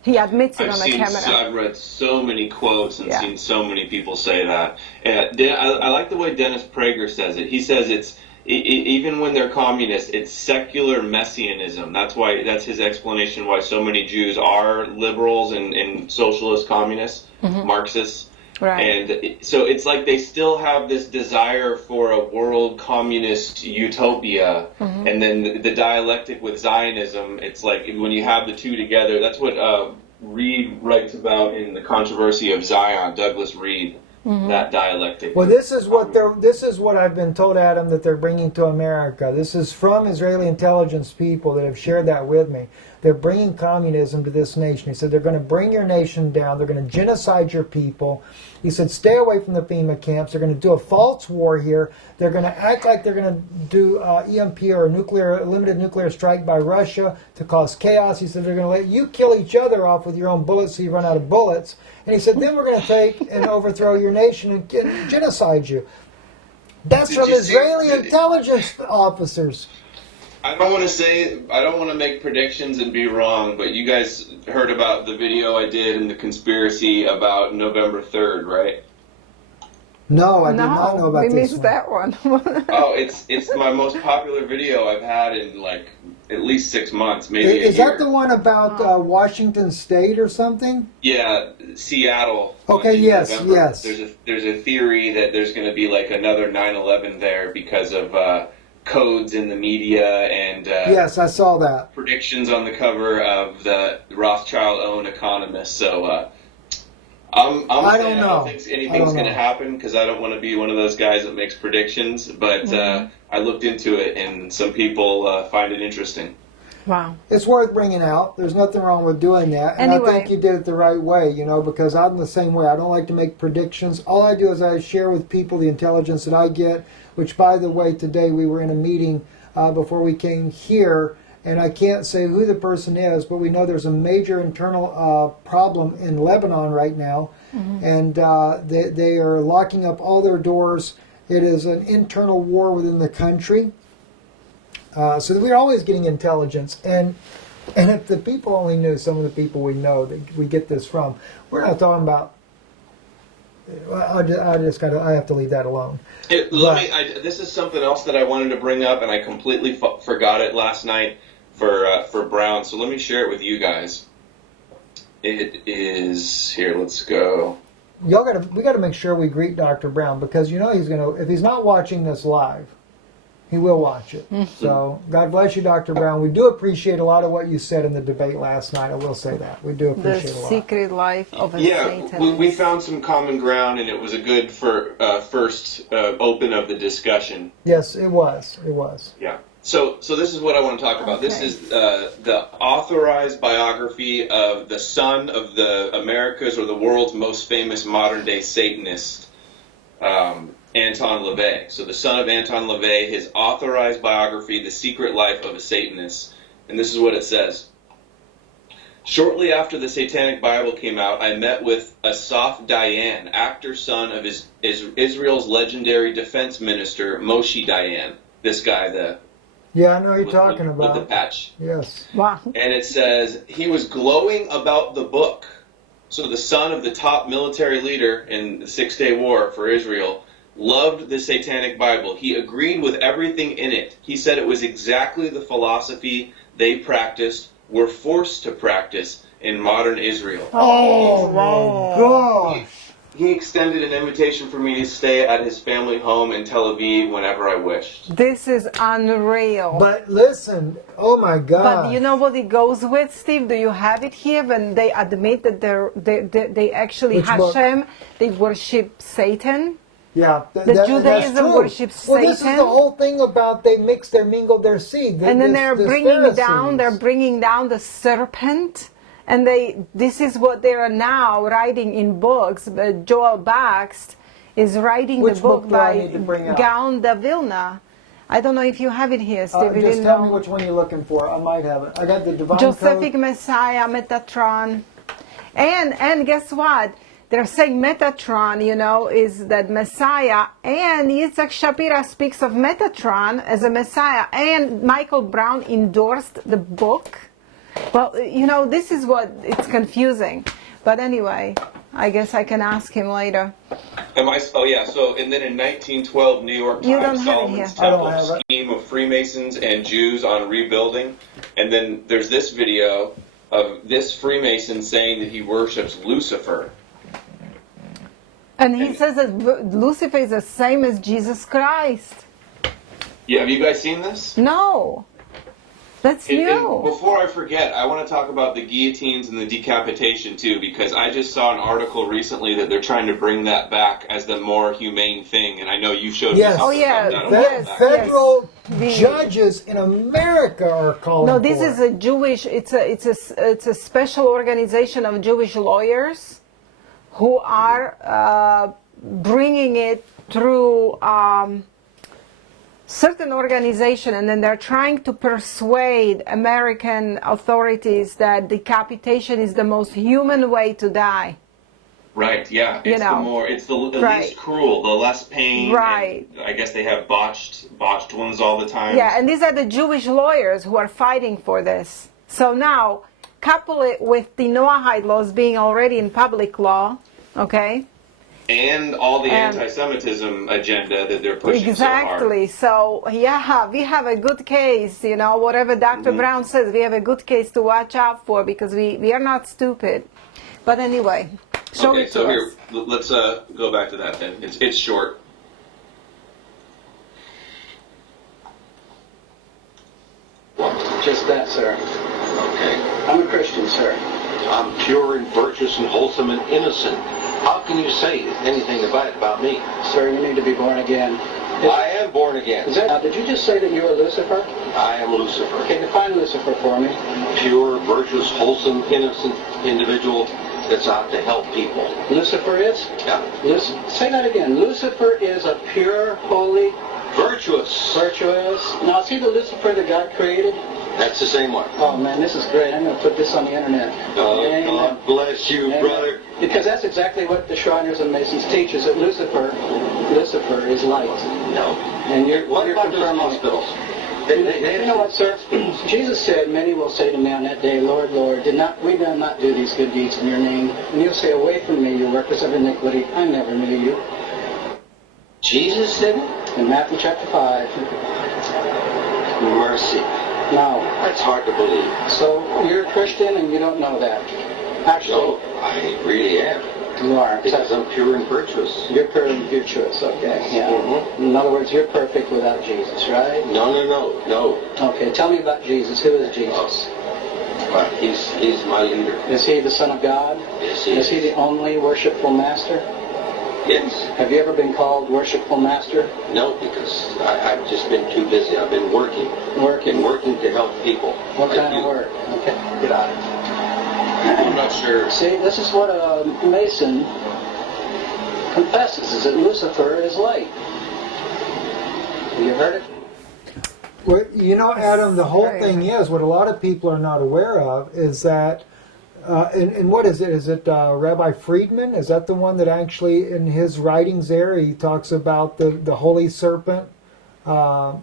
He admits it on the camera. I've read so many quotes and seen so many people say that. I like the way Dennis Prager says it. He says even when they're communists, it's secular messianism. That's his explanation why so many Jews are liberals and socialist communists, Marxists. Right. And so it's like they still have this desire for a world communist utopia, and then the dialectic with Zionism, it's like when you have the two together, that's what Reed writes about in The Controversy of Zion, Douglas Reed, that dialectic. Well, this is what I've been told, Adam, that they're bringing to America. This is from Israeli intelligence people that have shared that with me. They're bringing communism to this nation. He said they're going to bring your nation down. They're going to genocide your people. He said stay away from the FEMA camps. They're going to do a false war here. They're going to act like they're going to do EMP or a limited nuclear strike by Russia to cause chaos. He said they're going to let you kill each other off with your own bullets so you run out of bullets. And he said then we're going to take and overthrow your nation and genocide you. That's from Israeli intelligence officers. I don't want to make predictions and be wrong, but you guys heard about the video I did in the conspiracy about November 3rd, right? No, I did not know about this. We missed that one. Oh, it's my most popular video I've had in like at least 6 months, maybe a year. Is that the one about Washington State or something? Yeah, Seattle. Okay, yes, November. yes. There's a theory that there's going to be like another 9/11 there because of codes in the media and yes, I saw that. Predictions on the cover of the Rothschild-owned Economist. So I don't think anything's going to happen because I don't want to be one of those guys that makes predictions. But I looked into it, and some people find it interesting. Wow. It's worth bringing out. There's nothing wrong with doing that. And anyway. I think you did it the right way, you know, because I'm the same way. I don't like to make predictions. All I do is I share with people the intelligence that I get, which, by the way, today we were in a meeting before we came here, and I can't say who the person is, but we know there's a major internal problem in Lebanon right now, and they are locking up all their doors. It is an internal war within the country. So we're always getting intelligence, and if the people only knew, some of the people we know that we get this from, we're not talking about. I have to leave that alone. This is something else that I wanted to bring up, and I completely forgot it last night for Brown. So let me share it with you guys. It is here. Let's go. We got to make sure we greet Dr. Brown, because you know if he's not watching this live, he will watch it. So God bless you, Dr. Brown. We do appreciate a lot of what you said in the debate last night. I will say that. We do appreciate a lot. The secret life of a Satanist. Yeah, we found some common ground, and it was a good first open of the discussion. Yes, it was. It was. Yeah. So this is what I want to talk about. Okay. This is the authorized biography of the son of the America's or the world's most famous modern-day Satanist, Anton LaVey. So the son of Anton LaVey, his authorized biography, The Secret Life of a Satanist. And this is what it says. Shortly after the Satanic Bible came out, I met with Asaf Dayan, actor son of Israel's legendary defense minister, Moshe Dayan. This guy, Yeah, I know you're with talking with the about. patch. Yes. Wow. And it says, he was glowing about the book. So the son of the top military leader in the Six-Day War for Israel loved the Satanic Bible. He agreed with everything in it. He said it was exactly the philosophy they practiced, were forced to practice in modern Israel. Oh my gosh. He extended an invitation for me to stay at his family home in Tel Aviv whenever I wished. This is unreal. But listen, oh my God. But you know what it goes with, Steve? Do you have it here? When they admit that they actually Which book? Hashem, they worship Satan. Yeah, Judaism that's true. worships Well, this is Satan. the whole thing about they mingle their seed. And then they're bringing down Pharisees. the serpent. And this is what they are now writing in books. Joel Baxt is writing Which the book book do I by need to bring out? Gaon de Vilna. I don't know if you have it here, Steve. You Just didn't tell know. me which one you're looking for. I might have it. I got the Divine Josephic Code. Messiah, Metatron. And guess what? They're saying Metatron, is that Messiah. And Yitzhak Shapira speaks of Metatron as a Messiah. And Michael Brown endorsed the book. Well, this is what, it's confusing. But anyway, I guess I can ask him later. Oh yeah, so, and then in 1912, New York You don't Times, have it Solomon's here. I don't Temple have it. scheme of Freemasons and Jews on rebuilding. And then there's this video of this Freemason saying that he worships Lucifer. And he says that Lucifer is the same as Jesus Christ. Yeah, have you guys seen this? No. That's And new. before I forget, I want to talk about the guillotines and the decapitation too, because I just saw an article recently that they're trying to bring that back as the more humane thing, and I know you showed Yes. me Oh, something yeah. about that. Yes, Back. Federal The- judges in America are calling No, this for is it. a Jewish. It's a special organization of Jewish lawyers who are bringing it through certain organization, and then they're trying to persuade American authorities that decapitation is the most human way to die. Right, yeah. You It's know. it's the Right. least cruel, the less pain. Right. And I guess they have botched ones all the time. Yeah, and these are the Jewish lawyers who are fighting for this. So now, couple it with the Noahide laws being already in public law, okay? And all the And- anti-Semitism agenda that they're pushing Exactly. So, yeah, we have a good case, whatever Dr. Brown says, we have a good case to watch out for because we are not stupid. But anyway, so hard. show Okay, it to so us. here, let's go back to that then. It's short. Just that, sir. Okay. I'm a Christian, sir. I'm pure and virtuous and wholesome and innocent. How can you say anything about me? Sir, you need to be born again. I am born again. Now, did you just say that you are Lucifer? I am Lucifer. Okay, define Lucifer for me. Pure, virtuous, wholesome, innocent individual that's out to help people. Lucifer is? Yeah. Say that again. Lucifer is a pure, holy, Virtuous. virtuous. Now, is he the Lucifer that God created? That's the same one. Oh, man, this is great. I'm going to put this on the internet. Amen. God bless you, Amen. brother. Because that's exactly what the Shriners and Masons teach, is that Lucifer is light. No. And you're What about those confirming it. hospitals? You know what, sir? Jesus said, many will say to me on that day, Lord, Lord, we did not do these good deeds in your name? And you'll say, away from me, you workers of iniquity. I never knew you. Jesus said it? In Matthew chapter 5. Mercy. Now, That's hard to believe. so you're a Christian and you don't know that. Actually, No, I really am. you are. Because I'm pure and virtuous. You're pure and virtuous, okay. Yeah. Mhm. In other words, you're perfect without Jesus, right? No. Okay, tell me about Jesus. Who is Jesus? Well, he's my leader. Is he the Son of God? Yes, he Is he the only worshipful master? Yes. Have you ever been called worshipful master? No, because I've just been too busy. I've been working. Working. Working to help people. What like kind of you. work? Okay, get out of it. I'm not sure. See, this is what a Mason confesses, is that Lucifer is light. Have you heard it? Well, Adam, the whole Right. thing is, what a lot of people are not aware of is that And what is it? Is it Rabbi Friedman? Is that the one that actually, in his writings there, he talks about the holy serpent? The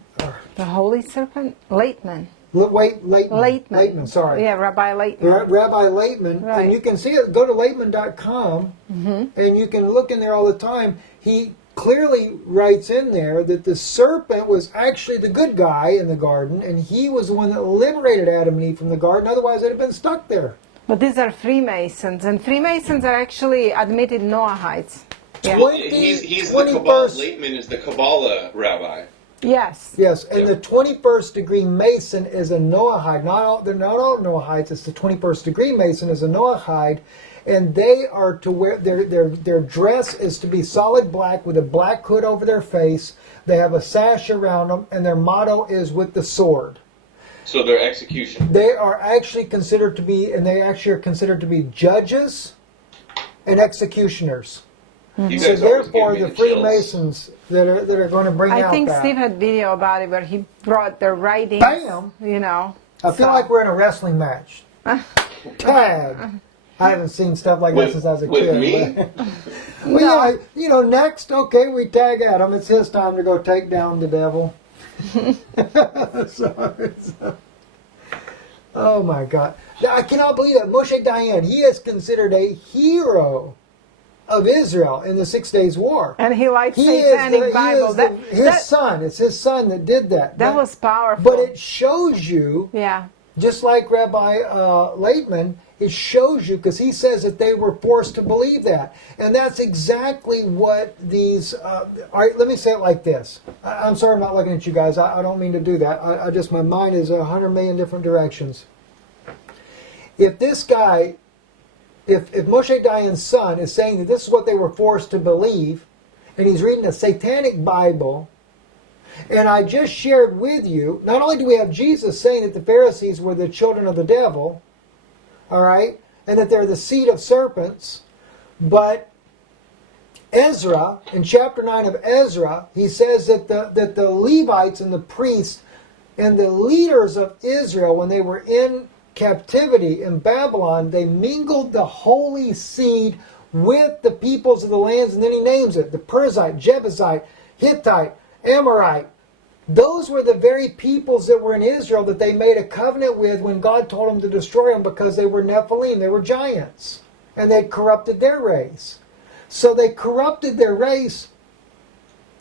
holy serpent? Laitman. Laitman. Laitman. Sorry. Yeah, Rabbi Laitman. Rabbi Laitman. Right. And you can see it. Go to Laitman.com, and you can look in there all the time. He clearly writes in there that the serpent was actually the good guy in the garden, and he was the one that liberated Adam and Eve from the garden. Otherwise, they'd have been stuck there. But these are Freemasons, and Freemasons are actually admitted Noahites. Yeah. He's the Kabbalah. Laitman is the Kabbalah rabbi. Yes. Yes, and the 21st degree Mason is a Noahide. They're not all Noahites. It's the 21st degree Mason is a Noahide, and they are to wear their dress is to be solid black with a black hood over their face. They have a sash around them, and their motto is with the sword. So they're execution. They are actually considered to be, and they actually are considered to be judges and executioners. So therefore, the Freemasons that are going to bring out I think that. Steve had video about it where he brought their writings. Bam! You know. I feel like we're in a wrestling match. Tag. I haven't seen stuff like that since I was a kid. With me? Well, yeah, next, okay, we tag Adam. It's his time to go take down the devil. Oh my God. I cannot believe that. Moshe Dayan, he is considered a hero of Israel in the 6 Days War. And he likes Satanic Bible. His son. It's his son that did that. That was powerful. But it shows you, yeah, just like Rabbi Laitman, it shows you, because he says that they were forced to believe that. And that's exactly what these... all right, let me say it like this. I'm sorry I'm not looking at you guys. I don't mean to do that. I just, my mind is 100 million different directions. If this guy... If Moshe Dayan's son is saying that this is what they were forced to believe, and he's reading a satanic Bible, and I just shared with you, not only do we have Jesus saying that the Pharisees were the children of the devil, all right, and that they're the seed of serpents, but Ezra, in chapter 9 of Ezra, he says that the Levites and the priests and the leaders of Israel, when they were in captivity in Babylon, they mingled the holy seed with the peoples of the lands, and then he names it, the Perizzite, Jebusite, Hittite, Amorite. Those were the very peoples that were in Israel that they made a covenant with when God told them to destroy them, because they were Nephilim, they were giants, and they corrupted their race. So they corrupted their race,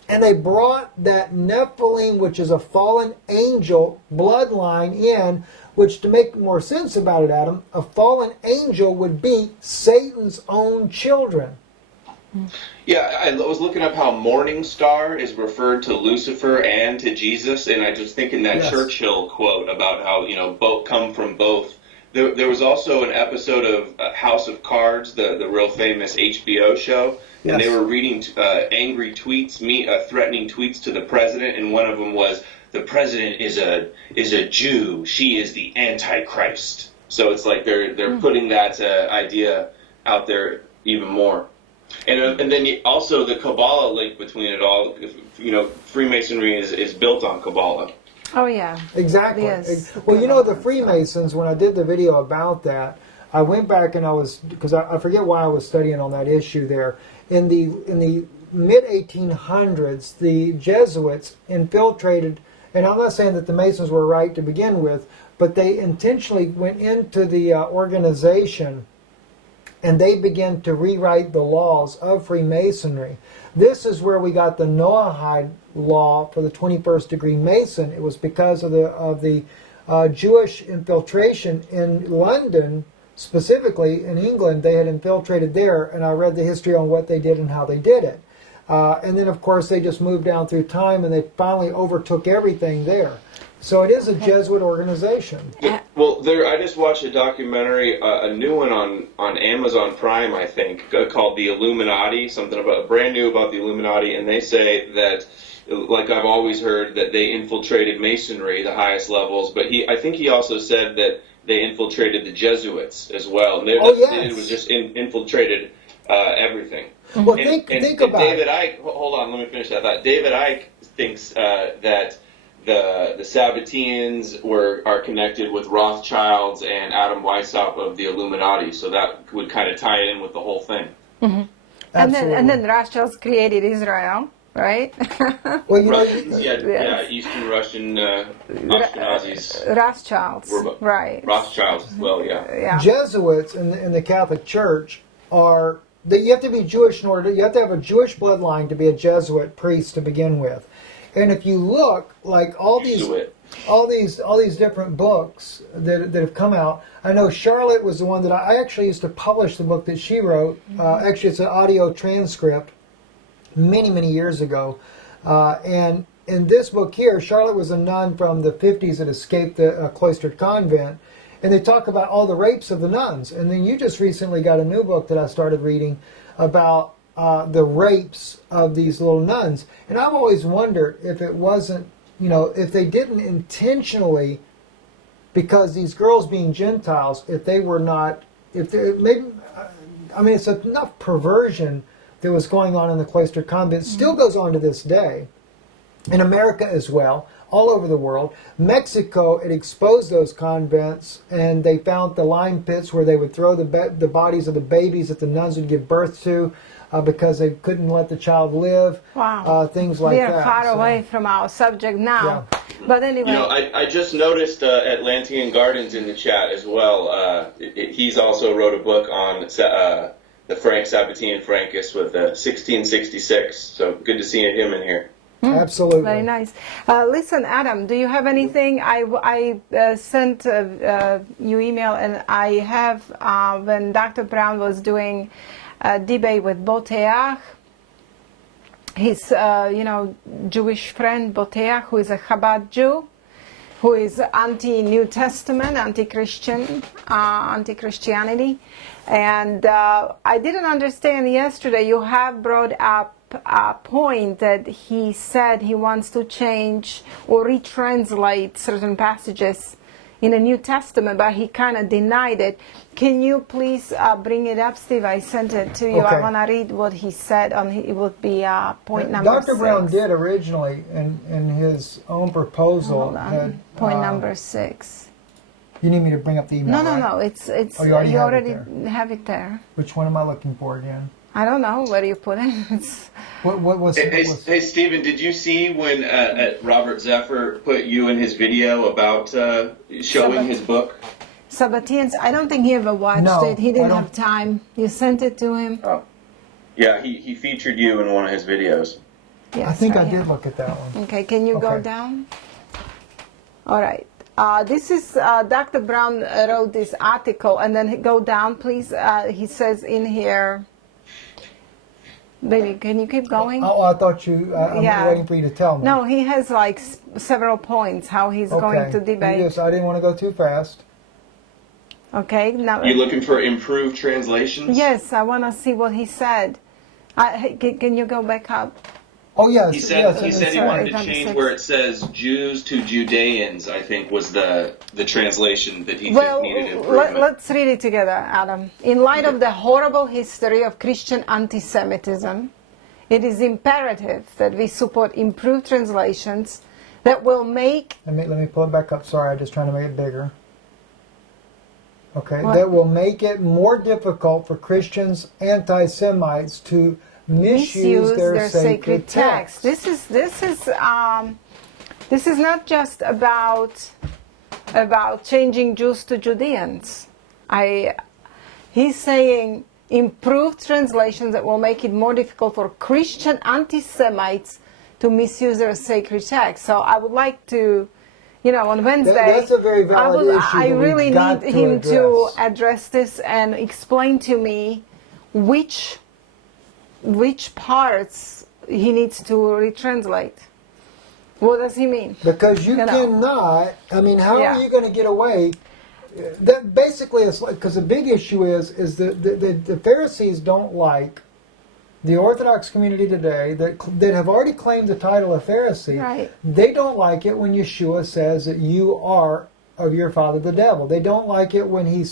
and they brought that Nephilim, which is a fallen angel bloodline, in, which, to make more sense about it, Adam, a fallen angel would be Satan's own children. Yeah, I was looking up how Morning Star is referred to Lucifer and to Jesus, and I just thinking that Churchill quote about how, both come from both. There was also an episode of House of Cards, the real famous HBO show, and they were reading angry tweets, threatening tweets to the president, and one of them was, "The president is a Jew. She is the Antichrist." So it's like they're putting that idea out there even more. And then also the Kabbalah link between it all. Freemasonry is built on Kabbalah. Oh yeah. Exactly. Yes. Well, the Freemasons, when I did the video about that, I went back and because I forget why I was studying on that issue there. In the mid 1800s, the Jesuits infiltrated. And I'm not saying that the Masons were right to begin with, but they intentionally went into the organization, and they began to rewrite the laws of Freemasonry. This is where we got the Noahide law for the 21st degree Mason. It was because of the Jewish infiltration in London, specifically in England. They had infiltrated there, and I read the history on what they did and how they did it. And then, of course, they just moved down through time, and they finally overtook everything there. So it is a Jesuit organization. Well, I just watched a documentary, a new one on Amazon Prime, I think, called The Illuminati, something brand new about the Illuminati, and they say that, like I've always heard, that they infiltrated Masonry, the highest levels, but I think he also said that they infiltrated the Jesuits as well. And they did was just infiltrated everything. Well, think about David Icke, hold on, let me finish that thought. David Icke thinks that the Sabbateans are connected with Rothschilds and Adam Weishaupt of the Illuminati, so that would kind of tie in with the whole thing. Mm-hmm. And then Rothschilds created Israel, right? Well, you know, Eastern Russian Ashkenazis. Rothschilds, right? Rothschilds as well, yeah. Jesuits in the Catholic Church are that you have to be Jewish in order. You have to have a Jewish bloodline to be a Jesuit priest to begin with. And if you look, like all these different books that have come out, I know Charlotte was the one that I actually used to publish the book that she wrote. Actually, it's an audio transcript many years ago. And in this book here, Charlotte was a nun from the 50s that escaped the cloistered convent. And they talk about all the rapes of the nuns. And then you just recently got a new book that I started reading about the rapes of these little nuns. And I've always wondered if it wasn't, if they didn't intentionally, because these girls being Gentiles, if they were not, it's enough perversion that was going on in the cloistered convent, still goes on to this day. In America as well, all over the world. Mexico, it exposed those convents, and they found the lime pits where they would throw the bodies of the babies that the nuns would give birth to because they couldn't let the child live. Wow. Things like that. We are far away from our subject now. Yeah. But anyway. I just noticed Atlantean Gardens in the chat as well. He's also wrote a book on the Frank Sabbatean Frankists with 1666. So good to see him in here. Absolutely. Very nice. Listen, Adam, do you have anything? I sent you email, and I have, when Dr. Brown was doing a debate with Boteach, his, Jewish friend Boteach, who is a Chabad Jew, who is anti-New Testament, anti-Christian, anti-Christianity. And I didn't understand yesterday, you have brought up a point that he said he wants to change or retranslate certain passages in the New Testament, but he kind of denied it. Can you please bring it up, Steve? I sent it to you. Okay. I want to read what he said. It would be point number Dr. 6. Brown did originally, in his own proposal, had, point number 6. You need me to bring up the email? No. It's oh, you already have it there. Which one am I looking for again? I don't know where you put it. What was? Hey, Stephen, did you see when Robert Zephyr put you in his video about showing his book? Sabbateans, I don't think he ever watched it. He didn't have time. You sent it to him? Oh. Yeah, he featured you in one of his videos. Yes, I think I did look at that one. Okay, can you go down? All right. This is Dr. Brown wrote this article, and then go down, please. He says in here. Baby, can you keep going? Oh, I thought you. I'm waiting for you to tell me. No, he has like several points how he's going to debate. Yes, I didn't want to go too fast. Okay, now. You looking for improved translations? Yes, I want to see what he said. Can you go back up? Oh yes. He said he wanted to change where it says Jews to Judeans. I think was the translation that he needed improvement. Let's read it together, Adam. In light of the horrible history of Christian anti-Semitism, it is imperative that we support improved translations that will make. Let me pull it back up. Sorry, I'm just trying to make it bigger. Okay, that will make it more difficult for Christians, anti-Semites to misuse their sacred text. This is not just about changing Jews to Judeans. He's saying improved translations that will make it more difficult for Christian anti-Semites to misuse their sacred text. So I would like to, on Wednesday, that's a very valid issue. I really need him to address this and explain to me which parts he needs to retranslate. What does he mean? Because you cannot. I mean, how are you going to get away? That basically is because the big issue is the Pharisees don't like the Orthodox community today that have already claimed the title of Pharisee. Right. They don't like it when Yeshua says that you are of your father the devil. They don't like it when he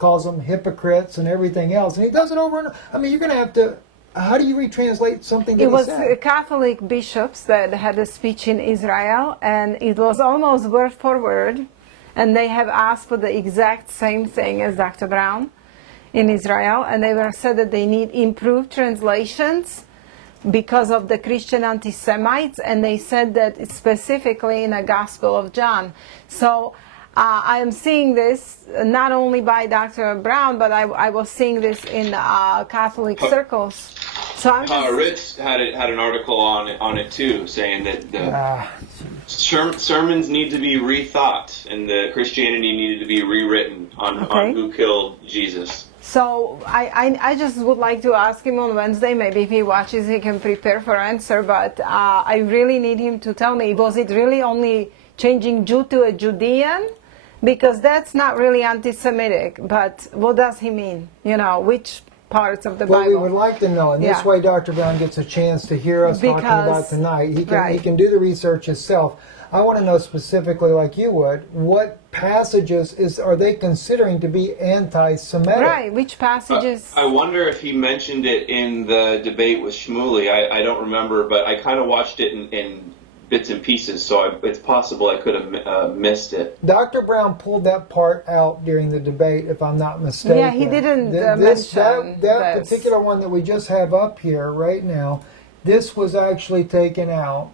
calls them hypocrites and everything else, and he does it over and over. I mean, you're going to have to. How do you retranslate something that It he was said? Catholic bishops that had a speech in Israel, and it was almost word for word. And they have asked for the exact same thing as Dr. Brown in Israel, and they were said that they need improved translations because of the Christian anti-Semites, and they said that it's specifically in the Gospel of John. So I am seeing this not only by Dr. Brown, but I was seeing this in Catholic circles. So I'm just, Ritz had an article on it too, saying that the sermons need to be rethought and the Christianity needed to be rewritten on who killed Jesus. so I just would like to ask him on Wednesday, maybe if he watches he can prepare for answer, but I really need him to tell me, was it really only changing Jew to a Judean? Because that's not really anti-Semitic, but what does he mean? You know, which parts of the Well, Bible? we would like to know, and this way Dr. Brown gets a chance to hear us talking about tonight. He can do the research himself. I want to know specifically, like you would, what passages are they considering to be anti-Semitic? Right, which passages? I wonder if he mentioned it in the debate with Shmuley. I don't remember, but I kind of watched it in bits and pieces, so it's possible I could have missed it. Dr. Brown pulled that part out during the debate, if I'm not mistaken. Yeah, he didn't mention that this. particular one that we just have up here right now. This was actually taken out.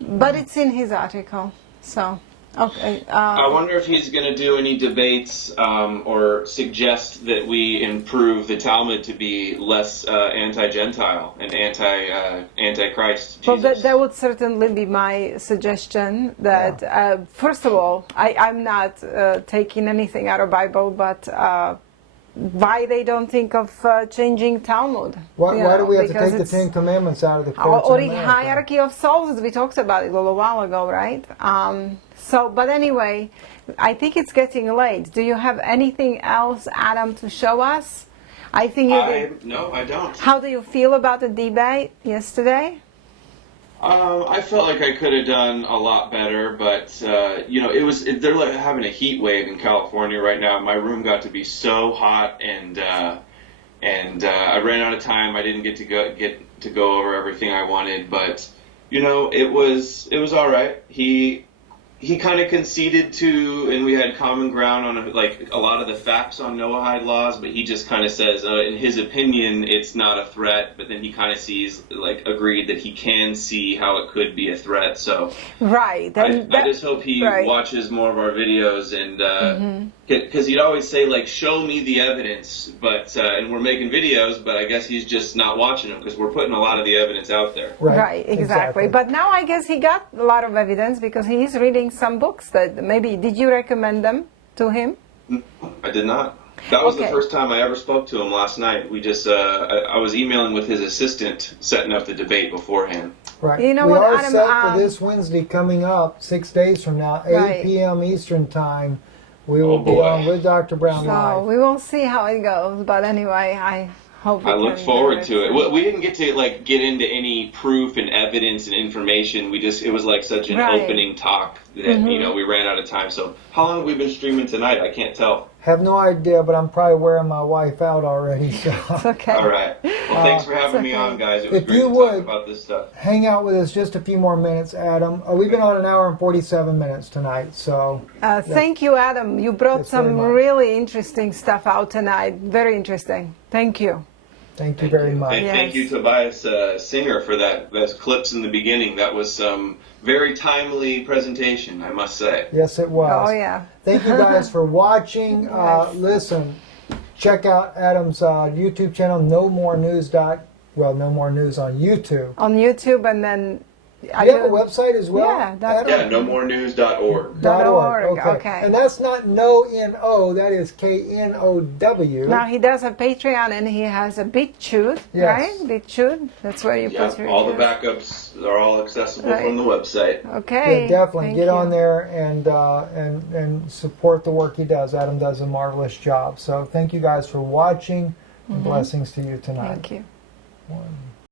But it's in his article, so okay. I wonder if he's going to do any debates or suggest that we improve the Talmud to be less anti-Gentile and anti-Christ. Well, that would certainly be my suggestion. That first of all, I'm not taking anything out of Bible, but why they don't think of changing Talmud? Why do we have to take the Ten Commandments out of the courts? Or the hierarchy of souls, we talked about it a little while ago, right? But anyway, I think it's getting late. Do you have anything else, Adam, to show us? I think you did. No, I don't. How do you feel about the debate yesterday? I felt like I could have done a lot better, but they're like having a heat wave in California right now. My room got to be so hot, and I ran out of time. I didn't get to go over everything I wanted, but it was all right. He kind of conceded to, and we had common ground on like a lot of the facts on Noahide laws, but he just kind of says, in his opinion, it's not a threat. But then he kind of agreed that he can see how it could be a threat. So right, I just hope he watches more of our videos, and because he'd always say like, show me the evidence, but and we're making videos, but I guess he's just not watching them because we're putting a lot of the evidence out there. Right, exactly. But now I guess he got a lot of evidence because he is reading some books that maybe, did you recommend them to him? No, I did not. That was the first time I ever spoke to him last night. We just, I was emailing with his assistant, setting up the debate beforehand. Right. You know we what, are Adam, set for this Wednesday coming up, 6 days from now, 8 p.m. Eastern Time. We will be on with Dr. Brown live. So we will see how it goes. But anyway, I hope I look forward to it. We didn't get to get into any proof and evidence and information. It was like such an opening talk that we ran out of time. So how long have we been streaming tonight? I can't tell. Have no idea, but I'm probably wearing my wife out already. So. It's okay. All right. Well, thanks for having me on, guys. It was great to talk about this stuff. Hang out with us just a few more minutes, Adam. We've been on an hour and 47 minutes tonight. So thank you, Adam. You brought some really interesting stuff out tonight. Very interesting. Thank you. Thank you very much. And thank you, Tobias Singer, for those clips in the beginning. That was some very timely presentation, I must say. Yes, it was. Oh, yeah. Thank you guys for watching. Listen, check out Adam's YouTube channel, No More News on YouTube. On YouTube, and then... Do you have a website as well? Yeah, nomorenews.org. .org. Okay. And that's not no-N-O, that is K-N-O-W. Now he does a Patreon and he has a BitChute, right? BitChute, that's where you put your... all the backups are all accessible from the website. Okay. Yeah, definitely. Get on there and support the work he does. Adam does a marvelous job. So thank you guys for watching, and blessings to you tonight. Thank you. 1